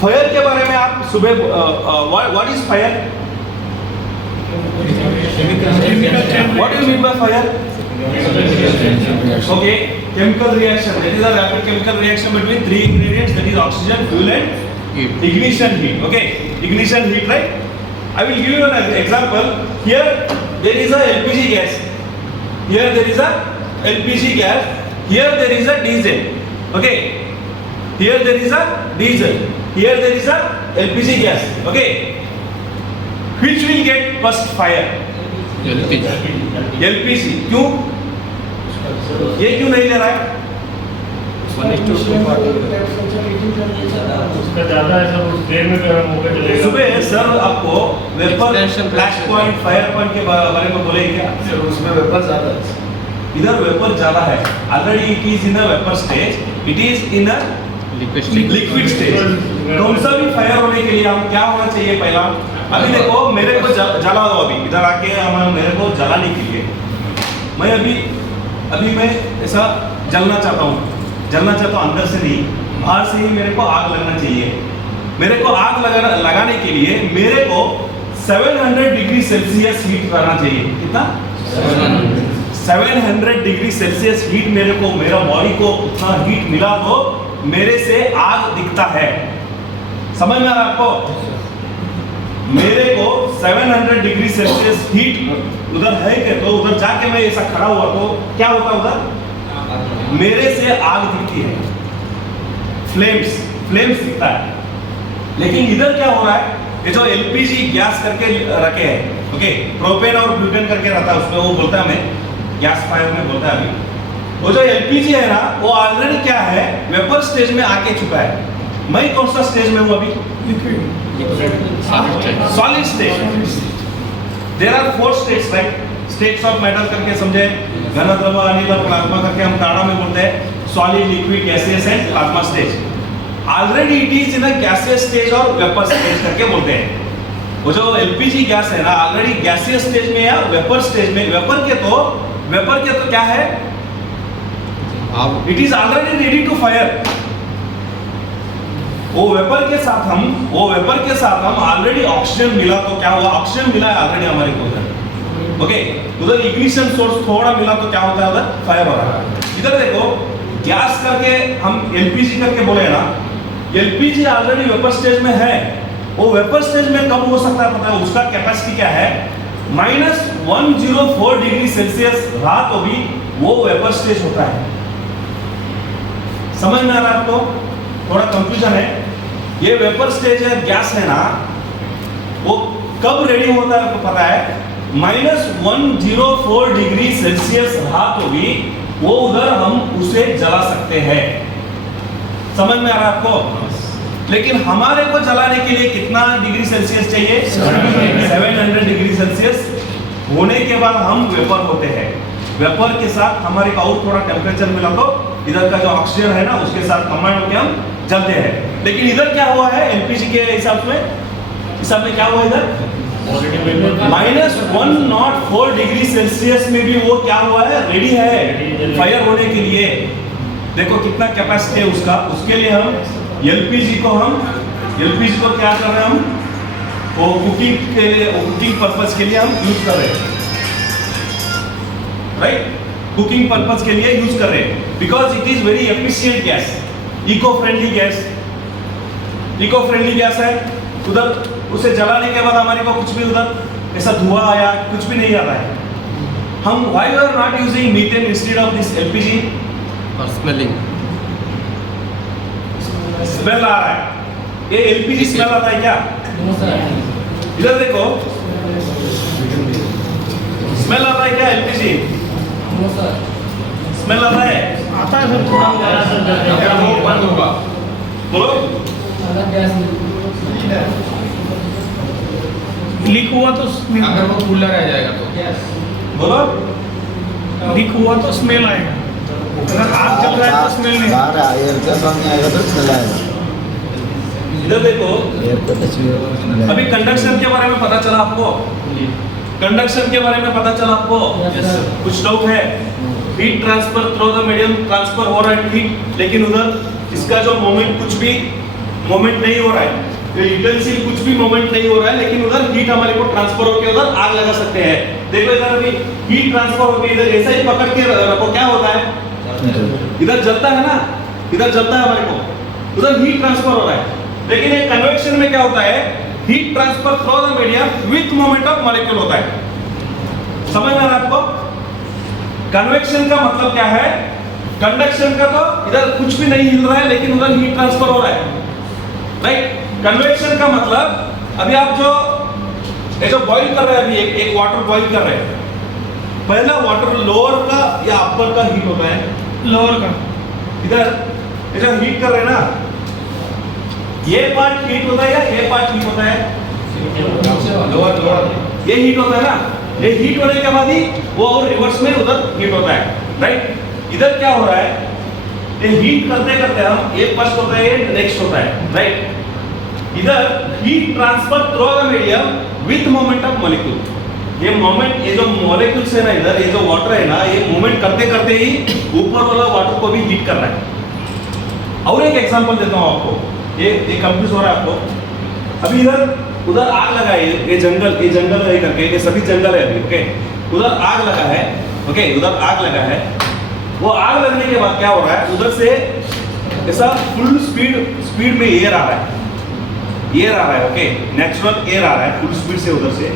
फायर के बारे में आप सुबह what is fire? What do you mean by fire? Okay, chemical reaction. That is a rapid chemical reaction between 3 ingredients, that is oxygen, fuel and ignition heat. Okay, ignition heat, right? I will give you an example. Here there is a LPG gas. Here there is a LPG gas. Here there is a diesel. Okay. Here there is a diesel. Here there is a LPG gas. Okay. Which will get first fire? LPG. क्यों? ये क्यों नहीं ले रहा है? उसका ज्यादा है सब, उस देर में गर्म होकर चलेगा। सुबह सर आपको vapour, flash point, fire point के बारे में बोले क्या? सर उसमें वेपर ज्यादा है। इधर वेपर ज्यादा है। Already it is in a vapour stage, it is in a liquid stage. कौन सा भी फायर होने के लिए हम क्या होना चाहिए पहला? अभी देखो, मेरे को जला दो, अभी इधर आके हम मेरे को जलाने के लिए, मैं अभी मैं ऐसा जलना चाहता हूँ अंदर से नहीं, बाहर से ही मेरे को आग लगना चाहिए। मेरे को आग लगाने के लिए मेरे को 700 डिग्री सेल्सियस हीट रहना चाहिए। कितना? 700 डिग्री सेल्सियस हीट मेरे को, मेरा बॉडी को उतना हीट मिला तो मेरे से आग दिखता है। समझ में आ रहा आपको? मेरे को 700 डिग्री सेल्सियस हीट उधर है कि, तो उधर जाके मैं ऐसा खड़ा हुआ तो क्या होता उधर? मेरे से आग दिखती है, फ्लेम्स दिखता है। लेकिन इधर क्या हो रहा है? ये जो एलपीजी गैस करके रखे हैं, ओके, प्रोपेन और ब्यूटेन करके रहता है उसमें, वो बोलता है हमें गैस फायर में बोलता है अभी। वो जो एलपीजी है ना वो ऑलरेडी क्या है वेपर स्टेज में आके चुका है। मैं कौन सा स्टेज में हूँ अभी? Solid stage. There are 4 states right, states of matter करके समझे, घन द्रव अनिल और प्लाज्मा करके हम कन्नड़ा में बोलते हैं solid liquid gaseous and plasma stage. Already it is in a gaseous stage और वेपर स्टेज करके बोलते हैं। वो जो एलपीजी गैस है ना ऑलरेडी गैसियस स्टेज में या वेपर स्टेज में। वेपर के तो क्या है, it is already ready to fire. वो वेपर के साथ हम ऑलरेडी ऑक्सीजन मिला तो क्या हुआ, ऑक्सीजन मिला है ऑलरेडी हमारे को उधर, ओके। उधर इग्निशन सोर्स थोड़ा मिला तो क्या होता है, उधर फायर हो रहा है। इधर देखो गैस करके हम एलपीजी करके बोले ना, एलपीजी ऑलरेडी वेपर स्टेज में है। वो वेपर स्टेज में कब हो सकता है पता है, उसका कैपेसिटी क्या है -104 डिग्री सेल्सियस रहा तो भी वो वेपर स्टेज होता है। समझ में आ रहा है आपको? थोड़ा कंफ्यूजन है। ये वेपर स्टेज है गैस है ना, वो कब रेडी होता है आपको पता है, -104 डिग्री सेल्सियस रहा तो भी वो उधर हम उसे जला सकते हैं। समझ में आ रहा है आपको? लेकिन हमारे को जलाने के लिए कितना डिग्री सेल्सियस चाहिए, 700 डिग्री सेल्सियस होने के बाद हम वेपर होते हैं। वेपर के साथ हमारे को और थोड़ा टेम्परेचर मिला तो इधर का जो ऑक्सीजन है ना उसके साथ कंबाइन होकर हम जलते हैं। लेकिन इधर क्या हुआ है एलपीजी के हिसाब में क्या हुआ इधर, -104 डिग्री सेल्सियस में भी वो क्या हुआ है, रेडी है फायर होने के लिए। देखो कितना कैपेसिटी है उसका। उसके लिए हम एलपीजी को क्या कर रहे हैं, हम वो कुकिंग पर्पस के लिए हम यूज कर रहे हैं, राइट। कुकिंग पर्पस के लिए यूज कर रहे हैं because it is very efficient gas, eco friendly gas है। उधर उसे जलाने के बाद हमारे को कुछ भी उधर ऐसा धुआं या कुछ भी नहीं आता है। हम why we are not using methane instead of this LPG, for smelling. Smell आ रहा है, ये एलपीजी स्मेल आता है क्या? इधर देखो स्मेल आता है क्या एलपीजी? स्मेल आता है? आता है सर, थोड़ा वो बंद होगा। बोलो लीक हुआ तो अगर वो खुला रह जाएगा तो बोलो लीक हुआ तो स्मेल आएगा। अगर आग जल रहा है तो स्मेल नहीं। एयर का सामने आएगा तो स्मेल आएगा। इधर देखो एयर का तस्वीर अभी कंडक्शन के बारे में पता चला आपको, कंडक्शन के बारे में पता चला आपको? कुछ डाउट है? Heat transfer through the medium transfer हो रहा है हीट, लेकिन उधर इसका जो मोमेंट कुछ भी मोमेंट नहीं हो रहा है, यूटेंसिल कुछ भी मोमेंट नहीं हो रहा है, लेकिन उधर हीट हमारे को ट्रांसफर होकर उधर आग लगा सकते हैं। देखो इधर अभी हीट ट्रांसफर होकर इधर ऐसा ही पकड़ के रखो, क्या होता है, इधर जलता है ना, इधर जलता है हमारे को, उधर हीट ट्रांसफर हो रहा है। लेकिन एक कन्वेक्शन में क्या होता है, heat transfer through the medium with moment of molecule होता है। समझ में आ रहा है आपको? कन्वेक्शन का मतलब क्या है, कंडक्शन का तो इधर कुछ भी नहीं हिल रहा है लेकिन उधर हीट ट्रांसफर हो रहा है, राइट। कन्वेक्शन का मतलब अभी आप ये जो बॉईल कर रहे हैं, अभी एक वाटर बॉईल कर रहे हैं, पहला वाटर लोअर का या अपर का हीट होता है, लोअर का। इधर ये जो हीट कर रहे हैं ना, ये पार्ट हीट होता है या ये पार्ट हीट होता है, लोअर ये हीट होता है ना। ये हीट होने के बाद ही वो और रिवर्स में उधर हीट होता है, राइट। इधर क्या हो रहा है, ये हीट करते करते हम ये फर्स्ट होता है, ये नेक्स्ट होता है, राइट। इधर heat transfer through the medium with moment of molecule. ये मोमेंट, ये जो मॉलिक्यूल्स है ना इधर, ये जो वाटर है ना, ये मूवमेंट करते करते ही ऊपर वाला वाटर को भी हीट कर रहा है। और एक एग्जांपल देता हूं आपको, ये कंफ्यूज हो रहा है आपको। अभी इधर उधर आग लगा है, ये जंगल है करके, ये सभी जंगल है अभी, ओके। उधर आग लगा है, ओके, उधर आग लगा है। वो आग लगने के बाद क्या हो रहा है, उधर से ऐसा फुल स्पीड में एयर आ रहा है, ओके, नेचुरल एयर आ रहा है फुल स्पीड से उधर से।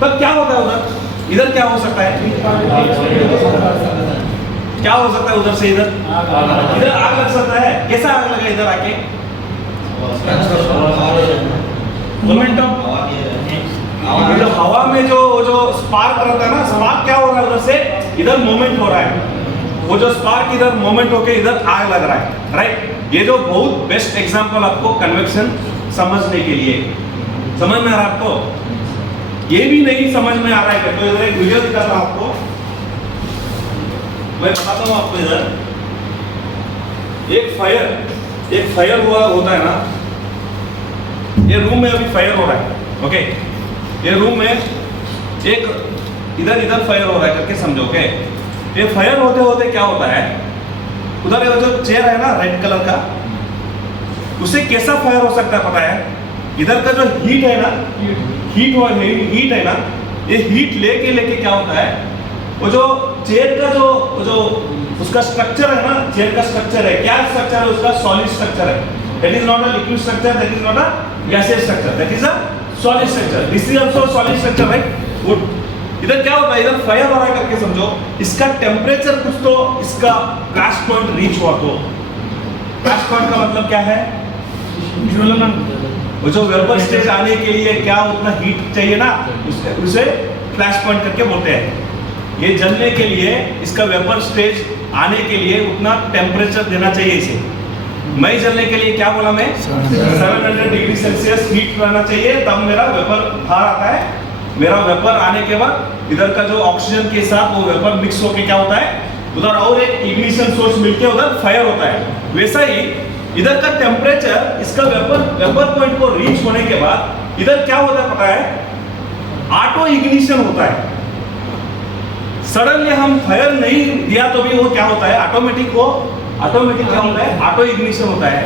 तब क्या होता है उधर, इधर क्या हो सकता है, क्या हो सकता है उधर से इधर आग लग सकता है। कैसा आग लगा इधर आके, मोमेंट ऑफ हवा में जो स्पार्क रहता है ना, स्पार्क क्या हो रहा है उधर से इधर मूवमेंट हो रहा है, वो जो स्पार्क इधर मोमेंट होके इधर आग लग रहा है, राइट। ये जो बहुत बेस्ट एग्जांपल आपको कन्वेक्शन समझने के लिए, समझ में आ रहा है आपको? ये भी नहीं समझ में आ रहा है तो इधर एक वीडियो दिखा रहा हूं आपको, मैं बताता हूं आपको। इधर एक फायर हुआ होता है ना, ये रूम में अभी फायर हो रहा है, ओके। ये रूम में एक इधर फायर हो रहा है करके समझो, ओके। ये फायर होते होते क्या होता है, उधर ये जो चेयर है ना रेड कलर का, उसे कैसा फायर हो सकता है पता है? इधर का जो हीट है ना, हीट है ना, ये हीट लेके क्या होता है, वो जो चेयर का जो उसका स्ट्रक्चर है ना, चेयर का स्ट्रक्चर है, क्या स्ट्रक्चर है उसका? सॉलिड स्ट्रक्चर है। That is not a liquid structure, that is not a gaseous structure, that is a solid structure. This is also solid structure, right? Good. इधर क्या होता है, इधर फायर हो रहा है करके समझो, इसका टेम्परेचर कुछ तो इसका क्रैश पॉइंट रीच हुआ, तो क्रैश पॉइंट का मतलब क्या है? ज्वलन। वो जो वेपर स्टेज आने के लिए क्या उतना हीट चाहिए ना, उसे फ्लैश पॉइंट करके बोलते हैं। ये जलने के लिए, इसका वेपर स्टेज आने के लिए उतना टेम्परेचर देना चाहिए इसे। मई जलने के लिए क्या बोला मैं? 700 डिग्री सेल्सियस हीट रहना चाहिए, तब मेरा वेपर बाहर आता है। मेरा वेपर आने के बाद इधर का जो ऑक्सीजन के साथ वो वेपर मिक्स होके क्या होता है, उधर और एक इग्निशन सोर्स मिलके उधर फायर होता है। वैसा ही इधर का टेम्परेचर इसका वेपर पॉइंट को रीच होने के बाद इधर क्या होता है पता है? ऑटो इग्निशन होता है। सडनली हम फायर नहीं दिया तो भी वो क्या होता है, ऑटोमेटिक क्या होता है, ऑटो इग्निशन होता है।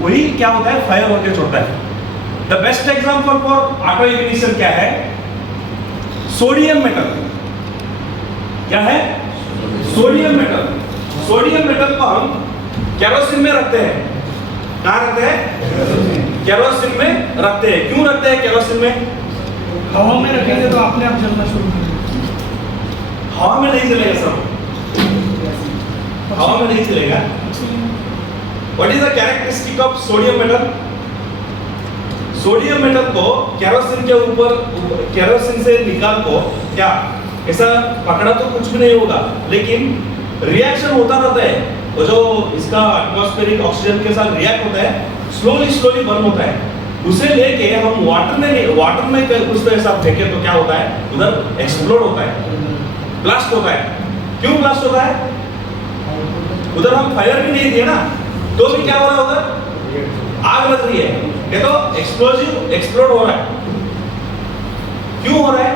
वही क्या होता है, फायर होकर छोड़ता है। The best example for auto ignition क्या है? Sodium metal. क्या है? Sodium metal. सोडियम मेटल को हम केरोसिन में रखते हैं। कहाँ रखते हैं? केरोसिन में रखते हैं। क्यों रखते हैं केरोसिन में? हवा में रखेंगे तो अपने आप जलना शुरू कर देगा। हवा में नहीं चलेगा सर, हवा में नहीं चलेगा। What is the characteristic of sodium metal? Sodium metal को केरोसिन के ऊपर, केरोसिन से निकाल को क्या ऐसा पकड़ा तो कुछ भी नहीं होगा, लेकिन रिएक्शन होता रहता है। वो जो इसका एटमॉस्फेरिक ऑक्सीजन के साथ रिएक्ट होता है, स्लोली बर्न होता है। उसे लेके हम वाटर में कुछ तो ऐसा फेंके तो क्या होता है, उधर एक्सप्लोड होता है, ब्लास्ट होता है। क्यों ब्लास्ट होता है? उधर हम फायर भी नहीं दिए ना, तो भी क्या हो रहा है, उधर आग लग रही है। ये तो एक्सप्लोड हो रहा है। क्यों हो रहा है?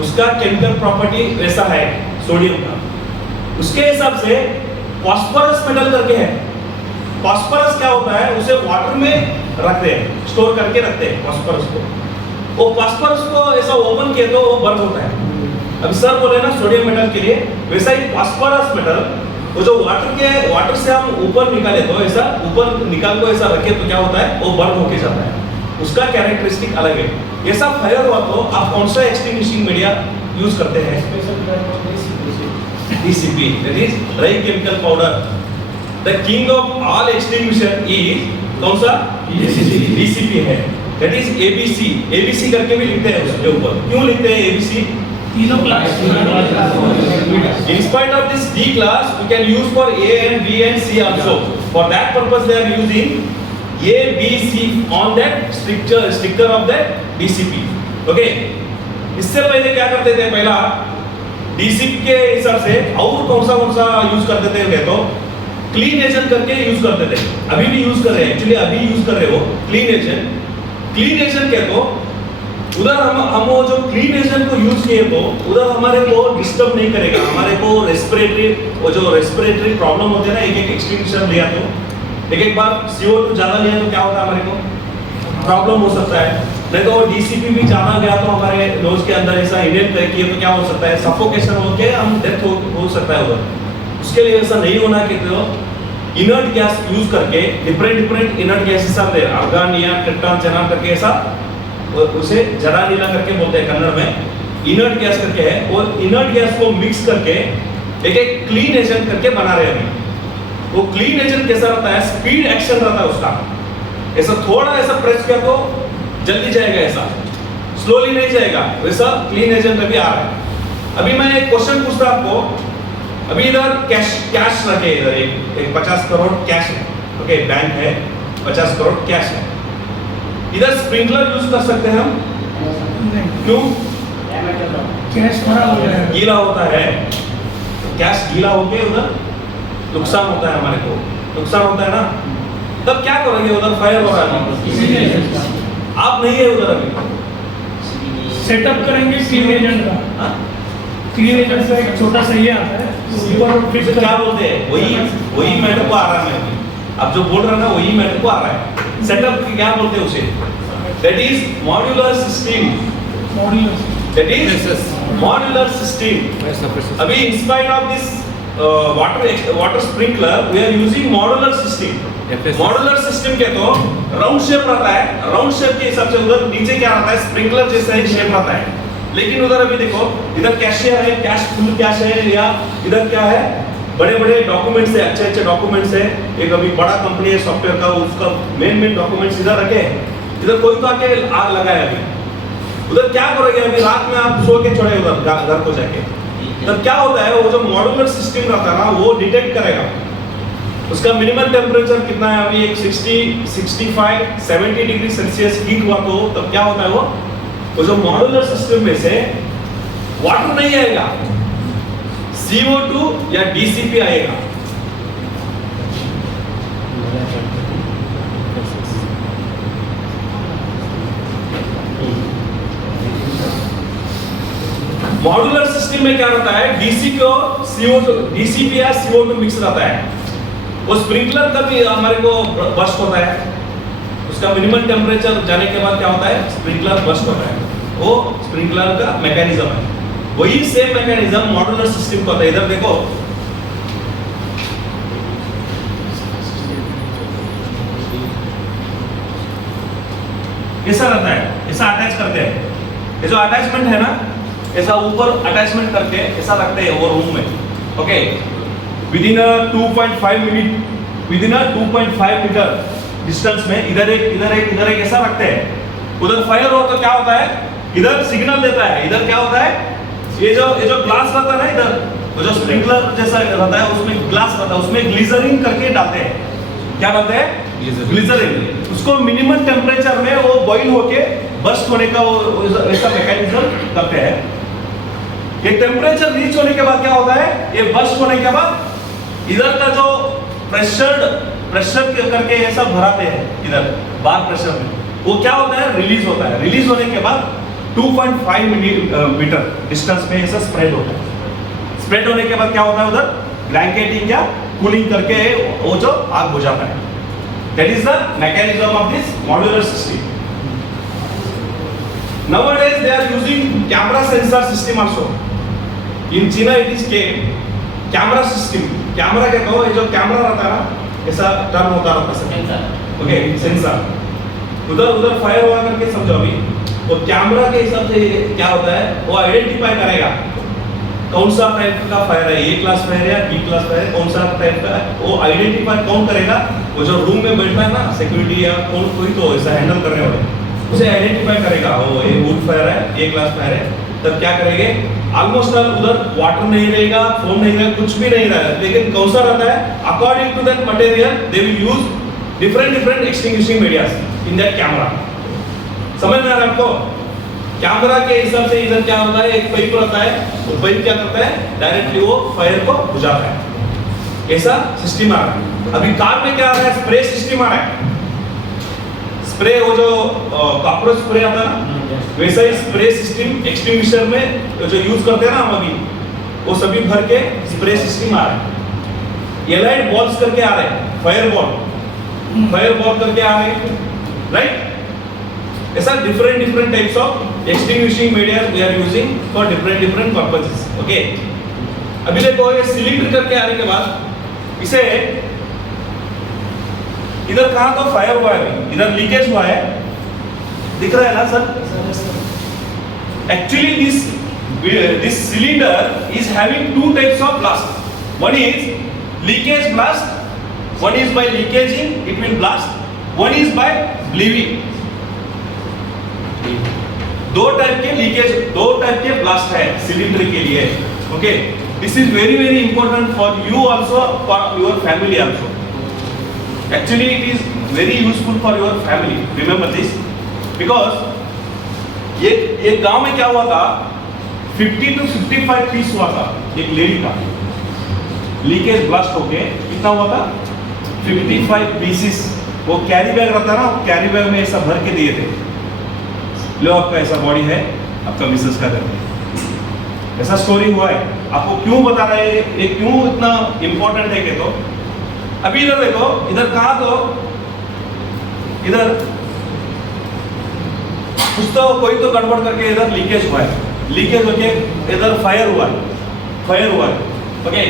उसका केमिकल प्रॉपर्टी वैसा है सोडियम का। उसके हिसाब से फास्फोरस मेटल करके है। फास्फोरस क्या होता है, उसे वाटर में रखते हैं, स्टोर करके रखते हैं फास्फोरस को। वो फास्फोरस को ऐसा ओपन किए तो वो बर्न होता है। अभी सर बोले ना सोडियम मेटल के लिए, वैसा ही फास्फोरस मेटल वो जो वाटर से हम ऊपर निकाले तो ऐसा ऊपर निकाल को ऐसा रखे तो क्या होता है, वो बर्न होके जाता है। उसका कैरेक्टरिस्टिक अलग है। ऐसा फायर हुआ तो आप कौन सा एक्सटिंग्विशिंग मीडिया यूज करते हैं? DCP, that is dry chemical powder. The king of all extinguisher is कौन सा? DCP है। That is ABC करके भी लिखते हैं उसके ऊपर। क्यों लिखते हैं ABC? तीनों class. In spite of this D class, we can use for A and B and C also. For that purpose, they are using A, B, C on that sticker of that DCP. Okay? इससे पहले क्या करते थे? पहला DCP के हिसाब से और कौन सा यूज करते थे तो क्लीन एजेंट करके यूज करते थे। अभी भी यूज कर रहे हैं, एक्चुअली अभी यूज कर रहे हो क्लीन एजेंट क्या तो उधर हम वो जो क्लीन एजेंट को यूज किए तो उधर हमारे को डिस्टर्ब नहीं करेगा। हमारे को रेस्पिरेटरी प्रॉब्लम होते हैं ना, एक एक्सटिंग्विशर लिया तो एक बार CO2 ज्यादा लिया तो क्या होता है, हमारे को प्रॉब्लम हो सकता है। नहीं तो DCP भी ज्यादा गया तो हमारे नोज के अंदर ऐसा इनहेल किए तो क्या हो सकता है, सफोकेशन होके हम डेथ हो सकता है उधर। उसके लिए ऐसा नहीं होना कि तो इनर्ट गैस यूज करके डिफरेंट इनर्ट गैसेस आते हैं, आर्गन, नियॉन, क्रिप्टॉन, xenon करके ऐसा उसे जरा नीला करके बोलते हैं कन्नड़ में। इनर्ट गैस करके है, और इनर्ट गैस को मिक्स करके एक क्लीन एजेंट करके बना रहे हैं अभी। वो क्लीन एजेंट कैसा रहता है, स्पीड एक्शन रहता है उसका। ऐसा थोड़ा ऐसा प्रेस किया तो जल्दी जाएगा, ऐसा स्लोली नहीं जाएगा। वैसा क्लीन एजेंट अभी आ रहा है। अभी मैं एक क्वेश्चन पूछता आपको, अभी इधर कैश रखे, इधर एक 50 करोड़ कैश है, ओके, बैंक है, 50 करोड़ कैश है, इधर स्प्रिंकलर यूज कर सकते हैं हम? नहीं, क्यों? कैश खराब हो जाएगा। गीला होता है, कैश गीला होके उधर नुकसान होता है, हमारे को नुकसान होता है ना, तब क्या करोगे? उधर फायर हो रहा है, आप नहीं है उधर अभी, सेटअप करेंगे क्लीन एजेंट का। हाँ? क्लीन एजेंट का एक छोटा सा ये आता है, ऊपर फिक्स फिर क्या बोलते हैं? वही मैटर को आ रहा है, मैं अब जो बोल रहा ना वही मैटर को आ रहा है। सेटअप क्या बोलते हैं उसे? That is modular system, modular. That is modular system. अभी in spite of this water sprinkler we are using modular system. Modular system के तो राउंड शेप रहता है, राउंड शेप के हिसाब से उधर नीचे क्या रहता है? स्प्रिंकलर जैसा एक शेप रहता है। लेकिन उधर अभी देखो, इधर कैशियर है, कैश फुल कैश है, या इधर क्या है? बड़े बड़े डॉक्यूमेंट्स है, अच्छे अच्छे डॉक्यूमेंट्स है, एक अभी बड़ा कंपनी है सॉफ्टवेयर का, उसका मेन डॉक्यूमेंट्स इधर रखे हैं। इधर कोई तो आके आग लगाया अभी, उधर क्या करोगे? अभी रात में आप सो के छोड़े उधर घर को जाके, तब क्या होता है? वो जो मॉड्यूलर सिस्टम रहता है ना, वो डिटेक्ट करेगा उसका मिनिमम टेम्परेचर कितना है। अभी एक 60, 65, 70 डिग्री सेल्सियस हीट हुआ तो तब क्या होता है? वो जो मॉड्यूलर सिस्टम में से वाटर नहीं आएगा, CO2 या DCP आएगा। मॉड्यूलर सिस्टम में क्या रहता है? DCP और CO2, DCP या CO2 मिक्स रहता है। वो स्प्रिंकलर का भी हमारे को बस्ट होता है, उसका मिनिमम टेम्परेचर जाने के बाद क्या होता है? स्प्रिंकलर बस्ट होता है। वो स्प्रिंकलर का मैकेनिज्म है, वही सेम मैकेनिज्म मॉड्यूलर सिस्टम का होता है। इधर देखो, ऐसा रहता है, ऐसा अटैच करते हैं, ये जो अटैचमेंट है ना, ऐसा ऊपर अटैचमेंट करके ऐसा रखते हैं वो रूम में, okay. Within 2.5 minute, within 2.5 metre distance में इधर एक ऐसा रखते हैं। उधर फायर हो तो क्या होता है? इधर सिग्नल देता है, इधर क्या होता है? ये जो ग्लास रहता है ना, इधर वो जो स्प्रिंकलर जैसा रहता है उसमें ग्लास रहता है, उसमें ग्लिसरीन करके डालते हैं। क्या डालते हैं? ग्लिसरीन। उसको मिनिमम टेम्परेचर में वो बॉइल होके बस्ट होने का वो ऐसा मैकेनिज्म करते हैं। ये टेम्परेचर रीच होने के बाद क्या होता है? ये बस्ट होने के बाद इधर का जो प्रेशर करके ये सब भराते हैं, इधर बार प्रेशर में वो क्या होता है? रिलीज होता है। रिलीज होने के बाद 2.5 मीटर डिस्टेंस में ऐसा स्प्रेड होता है। स्प्रेड होने के बाद क्या होता है? उधर ब्लैंकेटिंग या कूलिंग करके वो जो आग बुझाता है। That is the mechanism of this modular system. Nowadays they are using camera sensor system also. In China it is camera system. Camera क्या कहो? ये जो कैमरा रहता है ना, ऐसा टर्म होता रहता है, ओके, सेंसर। उधर फायर हुआ करके समझो अभी, वो कैमरा के हिसाब से क्या होता है? वो आइडेंटिफाई करेगा कौन सा टाइप का फायर है, ए क्लास फायर है या बी क्लास फायर है, कौन सा टाइप का है, वो आइडेंटिफाई कौन करेगा? वो जो रूम में बैठता है ना, सिक्योरिटी या कोई तो ऐसा हैंडल करने वाले, उसे आइडेंटिफाई करेगा वो ये वुड फायर है, ए क्लास फायर है। तब क्या करेंगे? ऑलमोस्ट ऑल उधर वाटर नहीं रहेगा, फोम नहीं रहेगा, कुछ भी नहीं रहेगा, लेकिन कौन सा रहता है? According to that material they will use different extinguishing medias in that camera. समझ में आ रहा है आपको? कैमरा के हिसाब से इधर क्या होता है? एक पाइप रहता है, वो पाइप क्या करता है? डायरेक्टली वो फायर को बुझाता है। ऐसा सिस्टम आ रहा है। अभी कार में क्या आ रहा है? स्प्रे सिस्टम आ रहा है। स्प्रे, वो जो कॉकरोच स्प्रे आता है ना, वैसा ही स्प्रे सिस्टम एक्सटिंग्विशर में जो यूज करते हैं ना हम अभी, वो सभी भर के स्प्रे सिस्टम आ रहा है। एलाइड बॉल्स करके आ रहे हैं, फायर बॉल करके आ रहे हैं, राइट? ऐसा different types of extinguishing media we are using for different purposes, okay. अभी देखो, ये सिलेंडर करके आने के बाद इसे इधर कहां तो फायर हुआ है, इधर लीकेज हुआ है, दिख रहा है ना sir? Actually this cylinder is having two types of blast. One is leakage blast, one is by leakaging it will blast, one is by bleving. दो टाइप के लीकेज, दो टाइप के ब्लास्ट है सिलेंडर के लिए. Okay, this is very very important for you also, for your family also. Actually it is very useful for your family. Remember this, because ये गांव में क्या हुआ था, 50 to 55 पीस हुआ था एक लेडी का लीकेज ब्लास्ट होके. कितना हुआ था? 55 पीसेस. वो कैरी बैग रहता ना, कैरी बैग में ऐसा भर के दिए थे, लो आपका ऐसा बॉडी है, आपका मिसेस का घर. ऐसा स्टोरी हुआ है. आपको क्यों बता रहा है, ये क्यों इतना इंपॉर्टेंट है कि तो अभी इधर देखो, इधर कहा तो इधर कुछ तो कोई तो गड़बड़ करके इधर लीकेज हुआ है. लीकेज होके इधर फायर हुआ है, फायर हुआ है. ओके,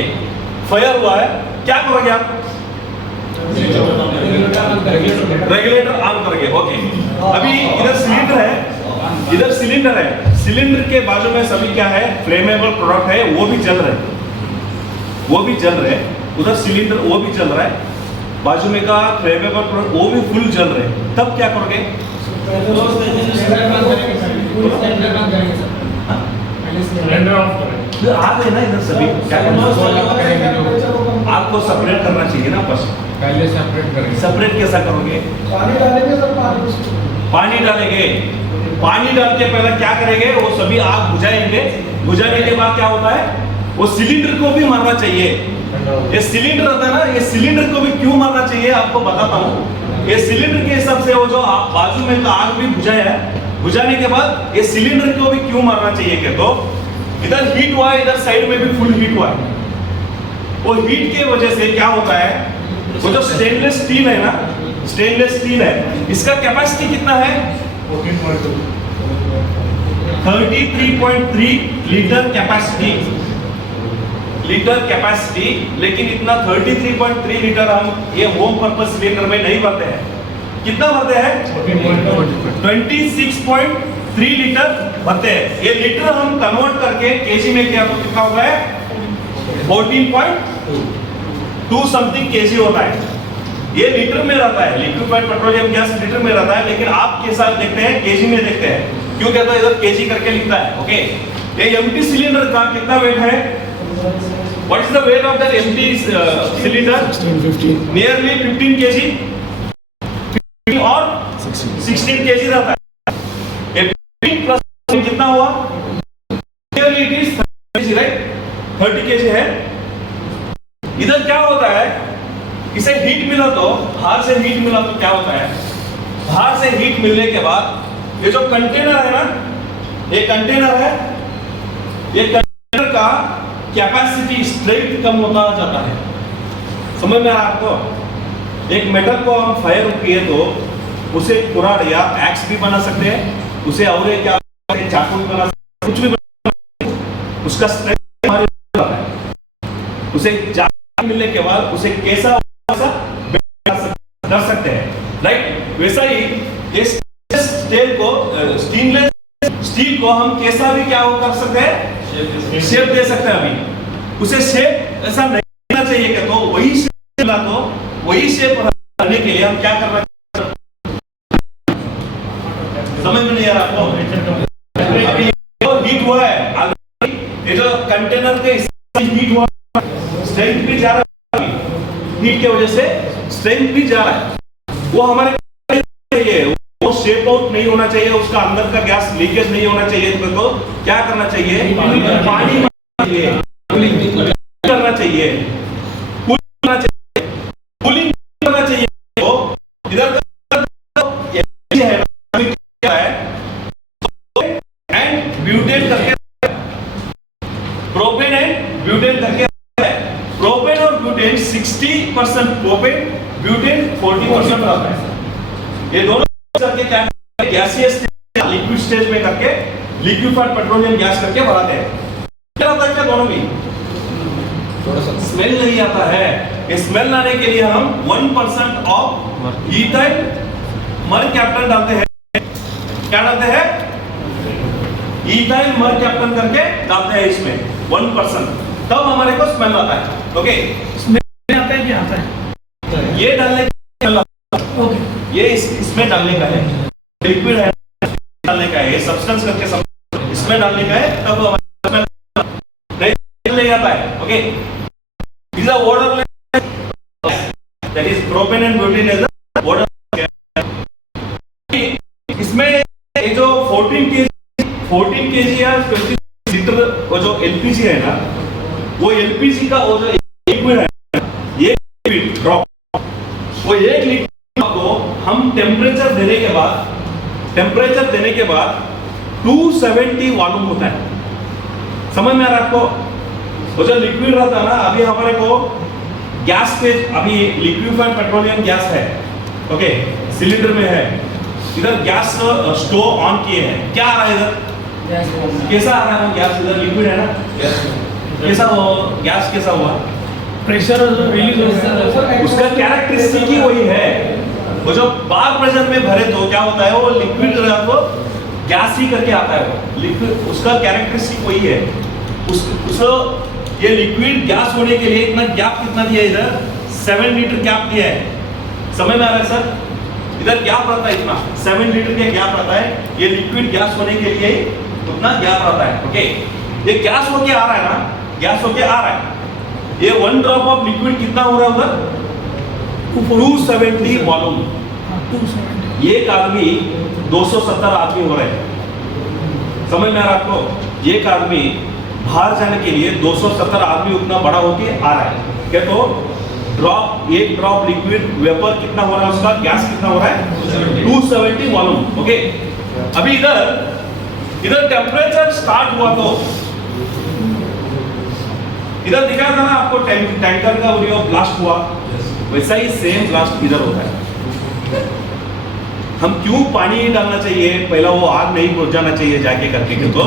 फायर हुआ है, क्या करोगे आप? रेगुलेटर ऑन करोगे. ओके, अभी इधर सिलेंडर है, इधर सिलेंडर है, सिलेंडर के बाजू में सभी क्या है, फ्लेमेबल प्रोडक्ट है, वो भी जल रहे हैं, वो भी जल रहे हैं. उधर सिलेंडर वो भी जल रहा है, बाजू में का फ्लेमेबल प्रोडक्ट वो भी फुल जल रहे हैं. तब क्या करोगे? आ गए ना इधर सभी, क्या करना? आपको सेपरेट करना चाहिए ना फर्स्ट. पहले सेपरेट करेंगे. सेपरेट कैसा करोगे? पानी डालेंगे सर, पानी डालेंगे. पानी डाल के पहले क्या करेंगे, वो सभी आग बुझाएंगे. बुझाने के बाद क्या होता है, वो सिलेंडर को भी मारना चाहिए. ये सिलेंडर रहता है ना, ये सिलेंडर को भी क्यों मारना चाहिए आपको बताता हूँ. ये सिलेंडर के हिसाब से वो जो बाजू में आग भी बुझाया है, बुझाने के बाद ये सिलेंडर को भी क्यों मारना चाहिए कि तो इधर हीट हुआ है, इधर साइड में भी फुल हीट हुआ है. वो हीट के वजह से क्या होता है, वो जो स्टेनलेस स्टील है ना, स्टेनलेस स्टील है, इसका कैपेसिटी कितना है? 33.3 लीटर कैपेसिटी, लीटर कैपेसिटी. लेकिन इतना 33.3 लीटर हम ये होम पर्पस सिलेंडर में नहीं भरते हैं. कितना भरते हैं? 26.3 लीटर भरते हैं. ये लीटर हम कन्वर्ट करके केजी में किया तो कितना होता है? 14.2 समथिंग केजी होता है. ये लीटर में रहता है, लिक्विफाइड पेट्रोलियम गैस लीटर में रहता है, लेकिन आप के साथ देखते हैं केजी में देखते हैं. क्यों कहता है? इधर केजी करके लिखता है. ओके, ये एम्प्टी सिलेंडर का कितना वेट है? What is the weight of that empty cylinder? 15 nearly 15 KG और 16 केजी रहता है. ये 15 प्लस कितना हुआ? Nearly it is 30 KG, right? 30 KG है. इधर क्या होता है, इसे हीट मिला तो, बाहर से हीट मिला तो क्या होता है, बाहर से हीट मिलने के बाद ये जो कंटेनर है ना, ये कंटेनर है, ये कंटेनर का कैपेसिटी स्ट्रेंथ कम होता जाता है. समझ में आ रहा आपको? एक मेटल को हम फायर किए तो उसे कुराड़ या एक्स भी बना सकते हैं, उसे और क्या चाकू भी बना सकते हैं, कुछ भी बना सकते हैं. उसका स्ट्रेंथ हमारे होता है. उसे जान मिलने के बाद उसे कैसा कर सकते हैं, राइट? वैसा ही ये स्टेनलेस स्टील को हम कैसा भी क्या कर सकते हैं, शेप दे सकते हैं. अभी उसे शेप ऐसा नहीं देना चाहिए कि तो वही शेप मिला तो वही शेप करने के लिए हम क्या करना चाहिए? समझ में नहीं आ रहा आपको? अभी जो हीट हुआ है, ये जो कंटेनर के हीट हुआ, स्ट्रेंथ भी जा रहा है, हीट के वजह से स्ट्रेंथ भी जा रहा है. वो हमारे चाहिए, वो शेप आउट नहीं होना चाहिए, उसका अंदर का गैस लीकेज नहीं होना चाहिए. तो क्या करना चाहिए? पानी करना चाहिए, कूलिंग करना चाहिए, कूलिंग करना चाहिए. तो इधर है एंड ब्यूटेन करके, प्रोपेन एंड ब्यूटेन करके. प्रोपेन और ब्यूटेन 60% प्रोपेन, ब्यूटेन 40% रहता है. ये दोनों करके क्या करते हैं? गैसियस लिक्विड स्टेज में करके लिक्विफाइड पेट्रोलियम गैस करके बढ़ाते हैं. क्या होता है क्या दोनों में? स्मेल नहीं आता है. ये स्मेल लाने के लिए हम 1% ऑफ इथाइल मर कैप्टन डालते हैं. क्या डालते हैं? इथाइल मर कैप्टन करके डालते हैं इसमें 1%. तब हमारे को स्मेल आता है. ओके, स्मेल आता है कि आता है? ये डालने का, ओके, ये इसमें डालने का है, लिक्विड है डालने का है. है, ये सब्सटेंस करके इसमें डालने का है, तब हमारे नहीं ले जाता है. Okay, is a water that is propane and butane is a water. इसमें ये जो 14 केजी या 20 लीटर वो जो एलपीजी है ना, वो एलपीजी का वो जो लिक्विड है, ये लिक्विड ड्रॉप, वो एक लिक्विड को हम टेम्परेचर देने के बाद 270 वॉल्यूम होता है. समझ में आ रहा है आपको? वो जो लिक्विड रहता है ना, अभी हमारे को गैस पे अभी लिक्विफाइड पेट्रोलियम गैस है, ओके, सिलेंडर में है, इधर गैस स्टोव ऑन किए हैं, क्या आ रहा है इधर? कैसा आ रहा है गैस? इधर लिक्विड है ना, कैसा वो गैस कैसा हुआ? प्रेशर रिलीज होता है, उसका कैरेक्टरिस्टिक ही वही है. वो जो बार प्रेशर में भरे तो क्या होता है, वो लिक्विड वो गैस ही करके आता है. वो लिक्विड उसका कैरेक्टरिस्टिक वही है. उस ये लिक्विड गैस होने के लिए इतना गैप कितना दिया है इधर? 7 लीटर गैप दिया है. समझ में आ रहा है सर? इधर गैप रहता है इतना 7 लीटर का गैप रहता है. ये लिक्विड गैस होने के लिए उतना गैप रहता है. ओके, ये गैस होके आ रहा है ना, गैस होके आ रहा है. ये 1 ड्रॉप ऑफ लिक्विड कितना हो रहा है उधर? 270 वॉल्यूम. 270. एक आदमी 270 आदमी हो रहे हैं. समझ में आ रहा है आपको? एक आदमी बाहर जाने के लिए 270 आदमी उतना बड़ा होके आ रहा है. क्या तो एक ड्रॉप लिक्विड वेपर कितना हो रहा है, उसका गैस कितना हो रहा है? 270 वॉल्यूम. ओके, अभी इधर टेम्परेचर स्टार्ट हुआ तो इधर दिखा था ना आपको टैंकर का वो ब्लास्ट हुआ, वैसा ही सेम ब्लास्ट इधर होता है. हम क्यों पानी नहीं डालना चाहिए, पहला वो आग नहीं बुझ जाना चाहिए जाके करके, क्योंकि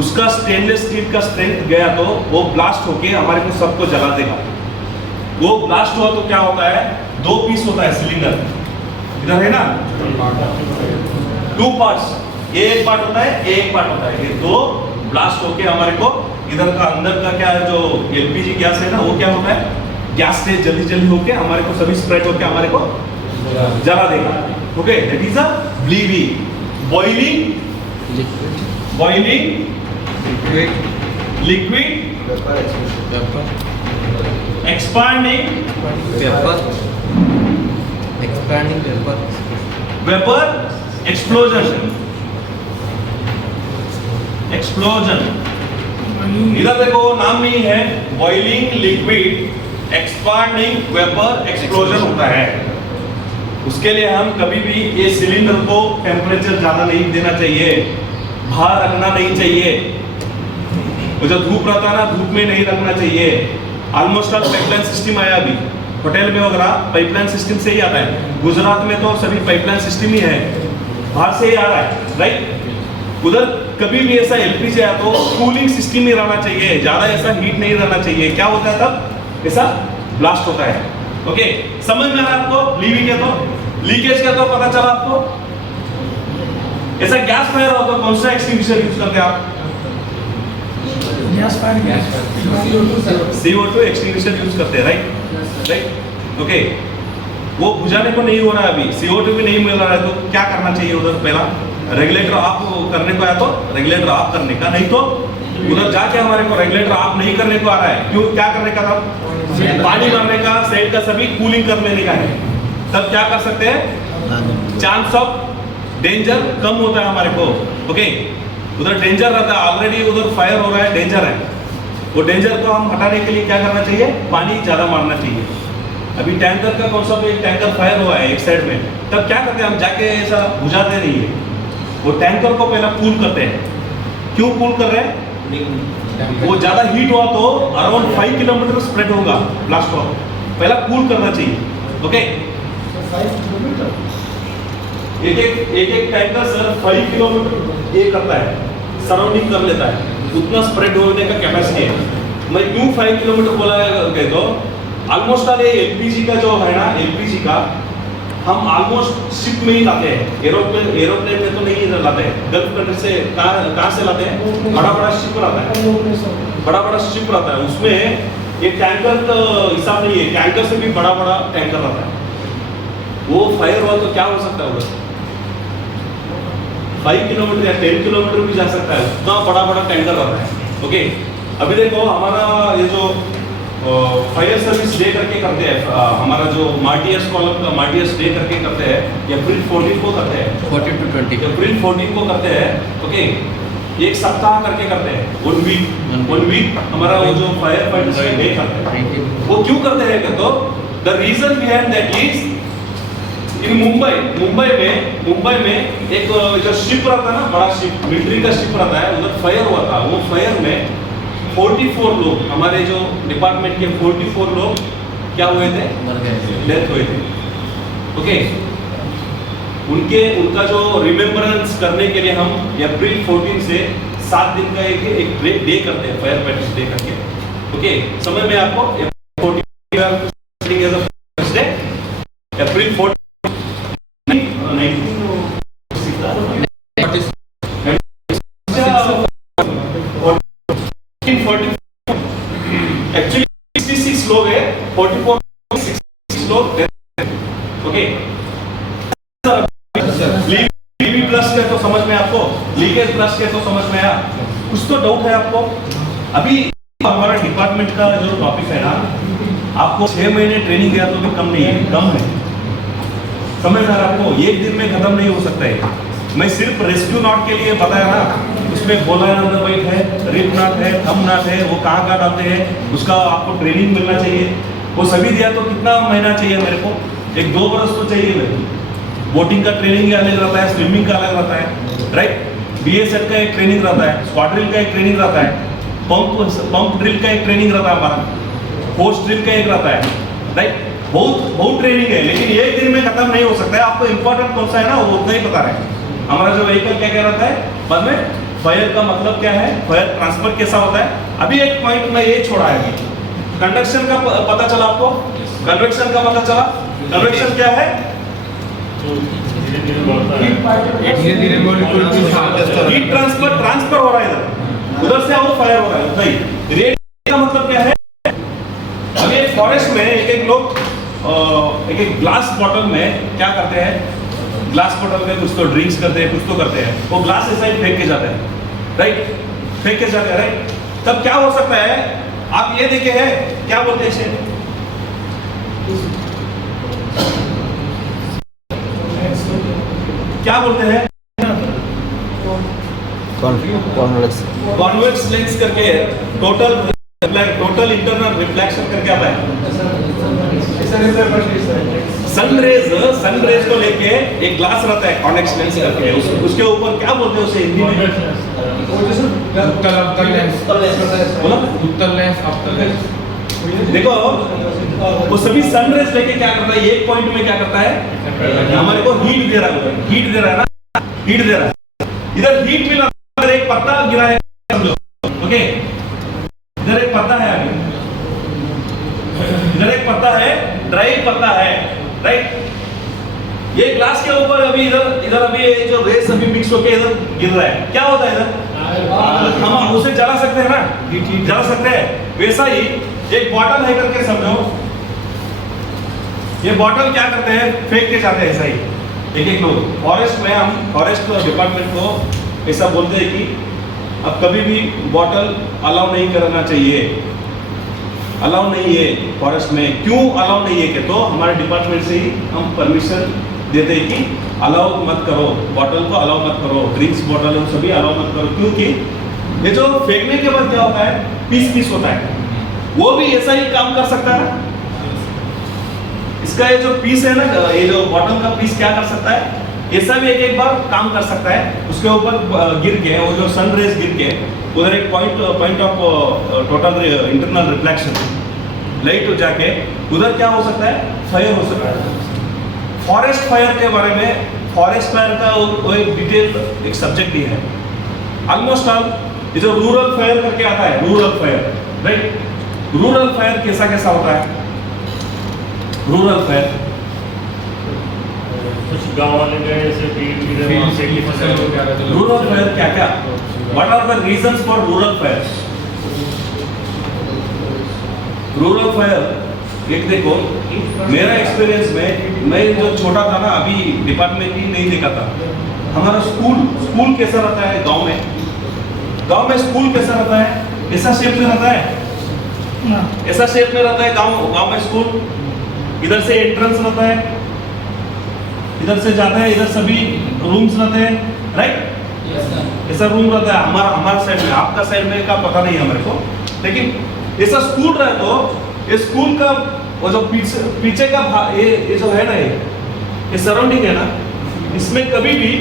उसका स्टेनलेस स्टील का स्ट्रेंथ गया तो वो ब्लास्ट होके हमारे को सबको जला देगा. वो ब्लास्ट हुआ तो क्या होता है, 2 पीस होता है सिलेंडर, इधर है ना 2 पार्ट्स, ये एक पार्ट होता है, एक पार्ट होता है. ये 2 ब्लास्ट होके हमारे को इधर का अंदर का क्या है जो एलपीजी गैस है ना, वो क्या होता है, गैस से जल्दी होके हमारे को सभी स्प्रेड होके हमारे को जला देगा. Okay, that is a bleving, boiling, liquid, expanding vapor, explosion. इधर देखो नाम में ही है boiling, liquid, expanding, vapour, explosion होता है. उसके लिए हम कभी भी ये सिलेंडर को टेम्परेचर ज्यादा नहीं देना चाहिए, बाहर रखना नहीं चाहिए. वो जो धूप रहता है ना, धूप में नहीं रखना चाहिए. ऑलमोस्ट ऑल पाइपलाइन सिस्टम आया अभी होटल में वगैरह, पाइपलाइन सिस्टम से ही आता है. गुजरात में तो सभी पाइपलाइन सिस्टम ही है, बाहर से ही आ रहा है, राइट. उधर कभी भी ऐसा एलपीजी आया तो कूलिंग सिस्टम ही रहना चाहिए, ज्यादा ऐसा हीट नहीं रहना चाहिए. क्या होता है तब ऐसा ब्लास्ट होता है. ओके, समझ में आ रहा है आपको? लीकेज का तो पता चला आपको. ऐसा गैस फायर हो तो कौन सा एक्सटिंग्विशर यूज करते हैं आप? Gas fire, CO2 extinguisher use करते हैं, राइट. ओके, वो बुझाने को नहीं हो रहा है, अभी CO2 भी नहीं मिल रहा है, तो क्या करना चाहिए उधर? पहला रेगुलेटर ऑफ करने को आया तो रेगुलेटर ऑफ करने का, नहीं तो उधर जाके हमारे को रेगुलेटर ऑफ नहीं करने को आ रहा है, क्यों? क्या करने का था? पानी भरने का, साइड का सभी कूलिंग कर लेने का है. तब क्या कर सकते हैं? चांस ऑफ डेंजर कम होता है हमारे को. ओके, उधर डेंजर रहता है, ऑलरेडी उधर फायर हो रहा है, डेंजर है. वो डेंजर को हम हटाने के लिए क्या करना चाहिए? पानी ज्यादा मारना चाहिए. अभी टैंकर का कौन सा एक टैंकर फायर हुआ है एक साइड में, तब क्या करते हैं हम? जाके ऐसा बुझाते नहीं है, वो टैंकर को पहले कूल करते हैं. क्यों कूल कर रहे हैं? वो ज्यादा हीट हुआ तो अराउंड 5 किलोमीटर स्प्रेड होगा ब्लास्ट हुआ, पहला कूल करना चाहिए. ओके, एक टैंकर सर 5 किलोमीटर ये करता है, सराउंडिंग कर लेता है, उतना स्प्रेड होने का कैपेसिटी है. मैं क्यों 5 किलोमीटर बोला है तो ऑलमोस्ट ऑल ये एलपीजी का जो है ना, एलपीजी का हम ऑलमोस्ट शिप में ही लाते हैं, एरोप्लेन में तो नहीं लाते हैं. गल्फ कंट्री से कहाँ से लाते हैं? बड़ा शिप लाता है, बड़ा शिप लाता है. उसमें ये टैंकर का हिसाब नहीं है, टैंकर से भी बड़ा टैंकर रहता है. वो फायर हुआ तो क्या हो सकता है उधर? 5 किलोमीटर या 10 किलोमीटर भी जा सकता है, उतना बड़ा बड़ा टैंकर रहता है। ओके, अभी देखो हमारा ये जो फायर सर्विस डे करके करते हैं, हमारा जो मार्टियर्स कॉलम का मार्टियर्स डे करके करते हैं, अप्रैल 14 को करते हैं, 14 to 20 अप्रैल 14 को करते हैं। ओके, एक सप्ताह करके करते हैं, 1 वीक हमारा वो जो फायर फाइटर्स डे करते हैं। वो क्यों करते हैं तो the reason behind that is in Mumbai में एक जो शिप रहता है ना, बड़ा शिप, मिलिट्री का शिप रहता है, उधर फायर हुआ था। वो फायर में 44 लोग, हमारे जो डिपार्टमेंट के 44 लोग क्या हुए थे, डेथ हुए थे। ओके, उनका जो रिमेम्बरेंस करने के लिए हम अप्रैल 14 से 7 दिन का एक डे करते हैं, फायर फाइटर्स डे करके। ओके, समय में आपको अप्रैल 14 एक्चुअली 66 लोग है, 44 66 लोग। ओके, लीवी प्लस के तो समझ में आपको, लीकेज प्लस के तो समझ में आया, कुछ तो डाउट है आपको? अभी हमारा डिपार्टमेंट का जो टॉपिक है ना, आपको 6 महीने ट्रेनिंग दिया तो भी कम नहीं है, कम है। समझ में आपको एक दिन में खत्म नहीं हो सकता है। मैं सिर्फ रेस्क्यू नॉट के लिए बताया ना, उसमें बोला वाइट है, रिप नॉट है, थम नॉट है, वो कहाँ डालते हैं, उसका आपको ट्रेनिंग मिलना चाहिए। वो सभी दिया तो कितना महीना चाहिए मेरे को? 1-2 बरस तो चाहिए मेरे को। बोटिंग का ट्रेनिंग अलग रहता है, स्विमिंग का अलग रहता है, राइट? BSF का एक ट्रेनिंग रहता है, स्क्वाड्रिल का एक ट्रेनिंग रहता है, पंप ड्रिल का एक ट्रेनिंग रहता है, हमारा फोर्स ड्रिल का एक रहता है, राइट? बहुत ट्रेनिंग है, लेकिन एक दिन में खत्म नहीं हो सकता है। आपको इंपॉर्टेंट कौन सा है ना, वो उतना ही पता रहे। हमारा जो व्हीकल क्या क्या रहता है, बाद में फायर का मतलब क्या है, फायर ट्रांसफर कैसा होता है। अभी एक पॉइंट में ये छोड़ा है, कंडक्शन का पता चला आपको? कन्वेक्शन का पता चला? कन्वेक्शन क्या है? धीरे-धीरे मॉलिक्यूल की हीट ट्रांसफर हो रहा है, इधर उधर से वो फायर हो रहा है। नहीं, रेडिएशन का मतलब क्या है? अभी एक फॉरेस्ट में एक लोग एक ग्लास बॉटल में क्या करते हैं, ग्लास बॉटल में कुछ तो ड्रिंक्स करते हैं, कुछ तो करते हैं, वो ग्लास ऐसा ही फेंक के जाते हैं, राइट? फेंक के जाते हैं, राइट? तब क्या हो सकता है, आप ये देखे हैं, क्या बोलते हैं इसे? क्या बोलते हैं? कॉन्वेक्स लेंस करके टोटल इंटरनल रिफ्लेक्शन करके आता है। सनरेज को लेके एक ग्लास रहता है, कॉन्वेक्स लेंस करके, उसके ऊपर क्या बोलते हैं उसे हिंदी में? उत्तल लेंस, बोला उत्तल लेंस, अवतल लेंस। देखो, वो सभी सनरेज लेके क्या करता है, एक पॉइंट में क्या करता है, हमारे को हीट दे रहा है, हीट दे रहा है ना, हीट दे रहा है। इधर हीट मिला, एक पत्ता गिरा है, समझो। ओके, इधर एक पत्ता है, अभी इधर एक पत्ता है, ड्राई पत्ता है, राइट? ये ग्लास के ऊपर अभी इधर अभी ये जो रेस अभी मिक्स होके इधर गिर रहा है, क्या होता है इधर? हम उसे जला सकते हैं ना, जला सकते हैं। वैसा ही एक बॉटल है करके समझो, ये बॉटल क्या करते हैं, फेंक के जाते हैं। ऐसा ही एक लोग फॉरेस्ट में, हम फॉरेस्ट डिपार्टमेंट को ऐसा बोलते हैं कि अब कभी भी बॉटल अलाउ नहीं करना चाहिए, अलाउ नहीं है फॉरेस्ट में। क्यों अलाउ नहीं है कि तो हमारे डिपार्टमेंट से ही हम परमिशन देते हैं कि अलाउ मत करो, बॉटल को अलाउ मत करो, ड्रिंक्स बॉटल सभी अलाउ मत करो। क्योंकि ये जो फेंकने के बाद क्या होता है, पीस होता है, वो भी ऐसा ही काम कर सकता है। इसका ये जो पीस है ना, ये जो बॉटल का पीस क्या कर सकता है, ऐसा भी एक बार काम कर सकता है। उसके ऊपर गिर के, वो जो सन रेज गिर के उधर एक point of total internal reflection light हो जाके उधर क्या हो सकता है, फायर हो सकता है। फॉरेस्ट फायर के बारे में, फॉरेस्ट फायर का वो एक डिटेल एक सब्जेक्ट ही है। ऑलमोस्ट ऑल ये जो रूरल फायर करके आता है, rural fire, right? Rural fire कैसा होता है? रूरल फायर कुछ गांव वाले गए ऐसे रूरल फायर क्या what are the reasons for rural fire? Rural fire एक देखो, मेरा एक्सपीरियंस में, मैं जो छोटा था ना, अभी डिपार्टमेंट ही नहीं देखा था, हमारा स्कूल कैसा रहता है गांव में स्कूल कैसा रहता है? ऐसा शेप में रहता है, ऐसा शेप में रहता है गांव में स्कूल। इधर से एंट्रेंस रहता है, इधर से जाता है, इधर सभी रूम्स रहते हैं, राइट? ऐसा रूम रहता है हमारा साइड में, आपका साइड में का पता नहीं है हमारे को, लेकिन ऐसा स्कूल रहे तो ये स्कूल का वो जो पीछे का ये जो है ना, ये सराउंडिंग है ना, इसमें कभी भी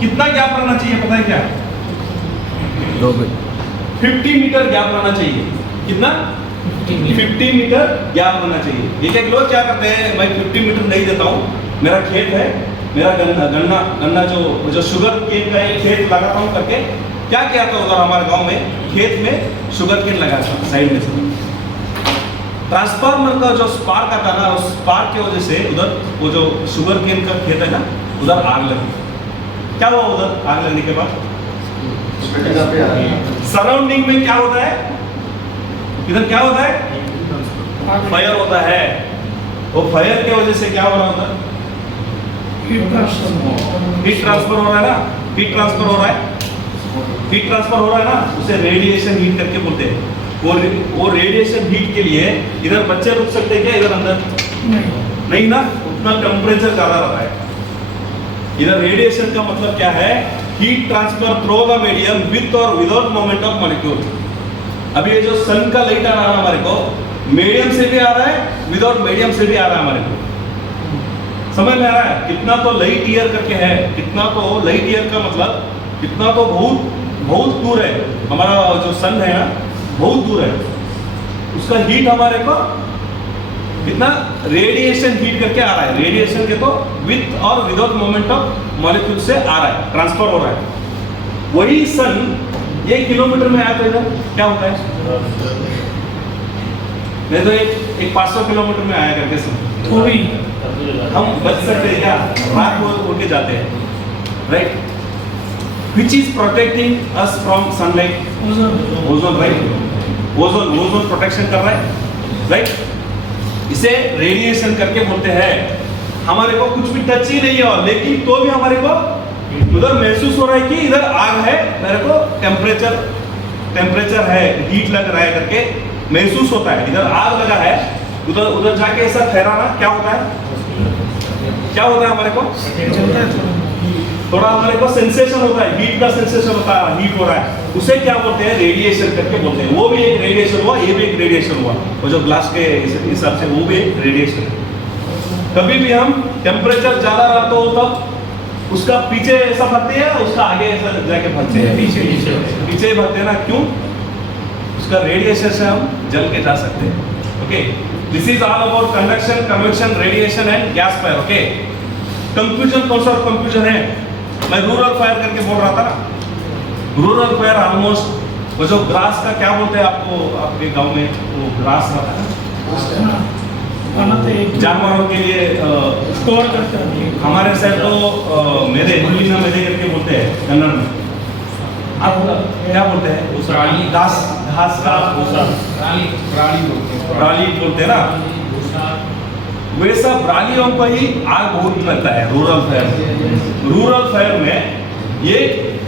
कितना गैप रहना चाहिए पता है क्या? 2 फीट 50 मीटर गैप रहना चाहिए। कितना? 50 मीटर गैप रहना चाहिए। एक लोग क्या करते हैं, मैं 50 मीटर नहीं देता हूँ, मेरा खेत है, मेरा गन्ना जो शुगर केन का एक खेत लगाता हूँ करके, क्या किया था उधर हमारे गांव में, खेत में शुगर केन लगाया था साइड में से। ट्रांसफार्मर का जो स्पार्क आता है ना, उस स्पार्क की वजह से उधर वो जो शुगर केन का खेत है ना, उधर आग लगी। क्या हुआ उधर आग लगने के बाद? सराउंडिंग में क्या होता है? इधर क्या होता है? फायर होता है। वो फायर की वजह से क्या हो रहा होता है? हीट ट्रांसफर हो रहा है ना, हीट ट्रांसफर हो रहा है, हीट ट्रांसफर हो रहा है ना, उसे रेडिएशन हीट करके बोलते हैं। वो रेडिएशन हीट के लिए इधर बच्चे रुक सकते हैं क्या? इधर अंदर नहीं ना, उतना टेम्परेचर ज्यादा रहता है। इधर रेडिएशन का मतलब क्या है? Heat transfer through the medium with और विदाउट मूवमेंट ऑफ मॉलिक्यूल। अभी ये जो सन का लाइट आ रहा है हमारे को, मीडियम से भी आ रहा है, विदाउट मीडियम से भी आ रहा है हमारे को। समझ में आ रहा है? कितना तो लाइट ईयर करके है, कितना तो लाइट ईयर का मतलब कितना तो बहुत दूर है हमारा जो सन है ना, बहुत दूर है। उसका हीट हमारे को कितना रेडिएशन हीट करके आ रहा है। रेडिएशन के तो विथ और विदाउट मूवमेंट ऑफ मॉलिक्यूल से आ रहा है, ट्रांसफर हो रहा है। वही सन 1 किलोमीटर में आया तो इधर क्या होता है? नहीं तो एक 500 किलोमीटर में आया करके सन, तो भी हम बच सकते हैं क्या? रात को उड़ के जाते हैं, right? Which is protecting us from sunlight? Ozone, right? Ozone protection कर रहा है, राइट? इसे रेडिएशन करके बोलते हैं। हमारे को कुछ भी टच ही नहीं है, लेकिन तो भी हमारे को उधर महसूस हो रहा है कि इधर आग है, मेरे को टेम्परेचर है, हीट लग रहा है करके महसूस होता है। इधर आग लगा है, उधर जाके ऐसा ठहराना क्या होता है? क्या होता है हमारे को? थोड़ा हमारे को सेंसेशन होता है, हीट का सेंसेशन होता है, हीट हो रहा है, उसे क्या बोलते हैं? रेडिएशन करके बोलते हैं। वो भी एक रेडिएशन हुआ, ये भी एक रेडिएशन हुआ, वो जो ग्लास के हिसाब से वो भी एक रेडिएशन है। कभी भी हम टेम्परेचर ज्यादा रहा तो तब उसका पीछे ऐसा भरते हैं, उसका आगे ऐसा जाके भरते हैं, पीछे भरते हैं ना, क्यों? उसका रेडिएशन से हम जल के जा सकते हैं। Okay, this is all about conduction, convection, radiation and gas fire. Okay, confusion कौन सा कंफ्यूजन है? मैं रूरल फायर करके बोल रहा था ना, रूरल फायर ऑलमोस्ट वो जो ग्रास का क्या बोलते हैं आपको, आपके गांव में वो ग्रास रहता है ना, जानवरों के लिए स्टोर करते हैं। हमारे साइड तो मेरे करके बोलते हैं कन्नड़ में। आप क्या बोलते हैं? घास का प्राली बोलते हैं ना, वैसा प्रालियों को ही आग बहुत लगता है रूरल फायर में। ये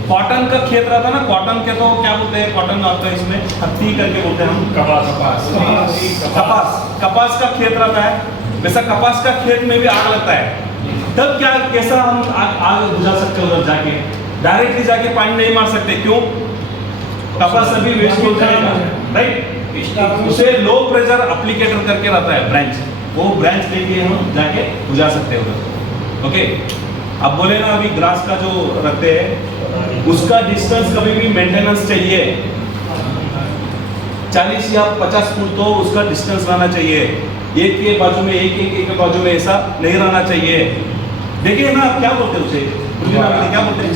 कॉटन का खेत रहता है ना, कॉटन के तो क्या बोलते हैं? कॉटन आता है, इसमें हत्ती करके बोलते हैं हम, कपास का खेत रहता है, वैसा कपास का खेत में भी आग लगता है। तब क्या, कैसा हम आग बुझा सकते हैं? उधर जाके डायरेक्टली जाके पानी नहीं मार सकते, क्यों? कपास अभी वेस्ट हो जाएगा, राइट? उसे लो प्रेशर एप्लीकेटर करके रहता है ब्रांच, वो ब्रांच लेके हम जाके बुझा सकते हैं उधर। ओके, अब बोले ना अभी ग्रास का जो रखते हैं उसका डिस्टेंस कभी भी मेंटेनेंस चाहिए, 40 या 50 फुट तो उसका डिस्टेंस रहना चाहिए। एक के बाजू में एक के बाजू में ऐसा नहीं रहना चाहिए। देखिए ना, क्या बोलते हैं उसे, क्या बोलते हैं?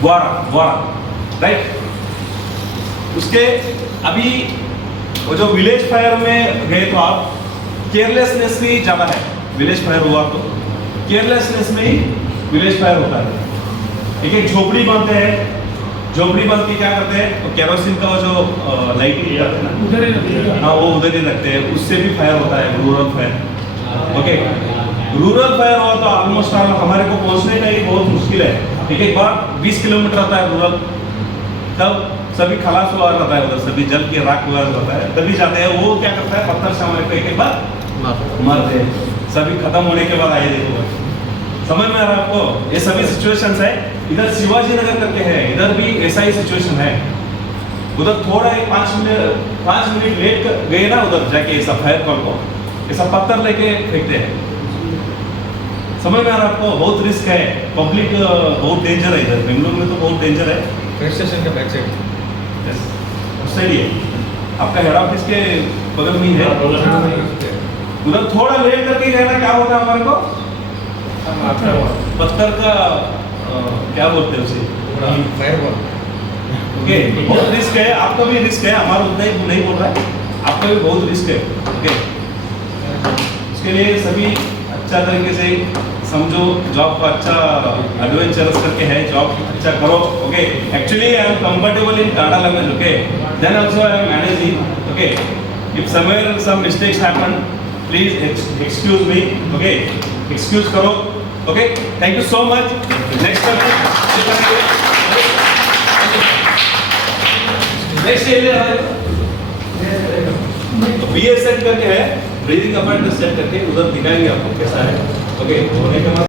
ग्वारा, राइट? उसके अभी वो जो विलेज फायर में गए तो आप, केयरलेसनेस भी ज़्यादा है। विलेज फायर हुआ तो केयरलेसनेस में ही विलेज फायर होता है। एक झोपड़ी बांधते हैं, झोपड़ी बांध के क्या करते हैं? तो केरोसिन का जो लाइटिंग करते हैं ना, उधर ही रखते हैं। हाँ वो उधर ही रखते हैं, उससे भी फायर होता है, rural fire. Okay, rural fire हुआ तो ऑलमोस्ट हमारे को पहुंचने का ही बहुत मुश्किल है। एक बार 20 किलोमीटर आता है रूरल, तब सभी खलास हुआ रहता है, उधर सभी जल की राख वगैरह रहता है, तभी जाते हैं। वो क्या करता है, पत्थर से हमारे को एक बार मारते हैं, सभी खत्म होने के बाद आइए देखो। समझ में आ रहा है आपको? ये सभी सिचुएशंस है। इधर शिवाजी नगर करके है, इधर भी ऐसा ही सिचुएशन है। उधर थोड़ा एक 5 मिनट लेट गए ना, उधर जाके ऐसा फायर कॉल को ऐसा पत्थर लेके फेंकते हैं। समझ में आ रहा है आपको? बहुत रिस्क है, पब्लिक बहुत डेंजर है इधर। बेंगलुरु में तो बहुत डेंजर है। फेयर स्टेशन का बैक साइड उस साइड ही है, आपका हेड ऑफिस के बगल में ही है। उधर थोड़ा लेट करके गए ना, क्या होता है हमारे को, पत्थर का क्या बोलते हैं उसे, फायरवॉल। ओके। बहुत रिस्क है, आपका भी रिस्क है, हमारा उतना ही नहीं बोल रहा है, आपका भी बहुत रिस्क है। ओके, उसके लिए सभी अच्छा तरीके से समझो, जॉब को अच्छा एडवेंचरस करके है, जॉब अच्छा करो। Okay, actually I am comfortable in Kannada language. Okay, then also I am managing. Okay, if somewhere some mistakes happen, please excuse me. Okay, excuse करो। Okay, thank you so much. Next next BS set करके है, breathing apparatus set करके उधर दिखाएंगे आपको कैसा है। Okay, होने के बाद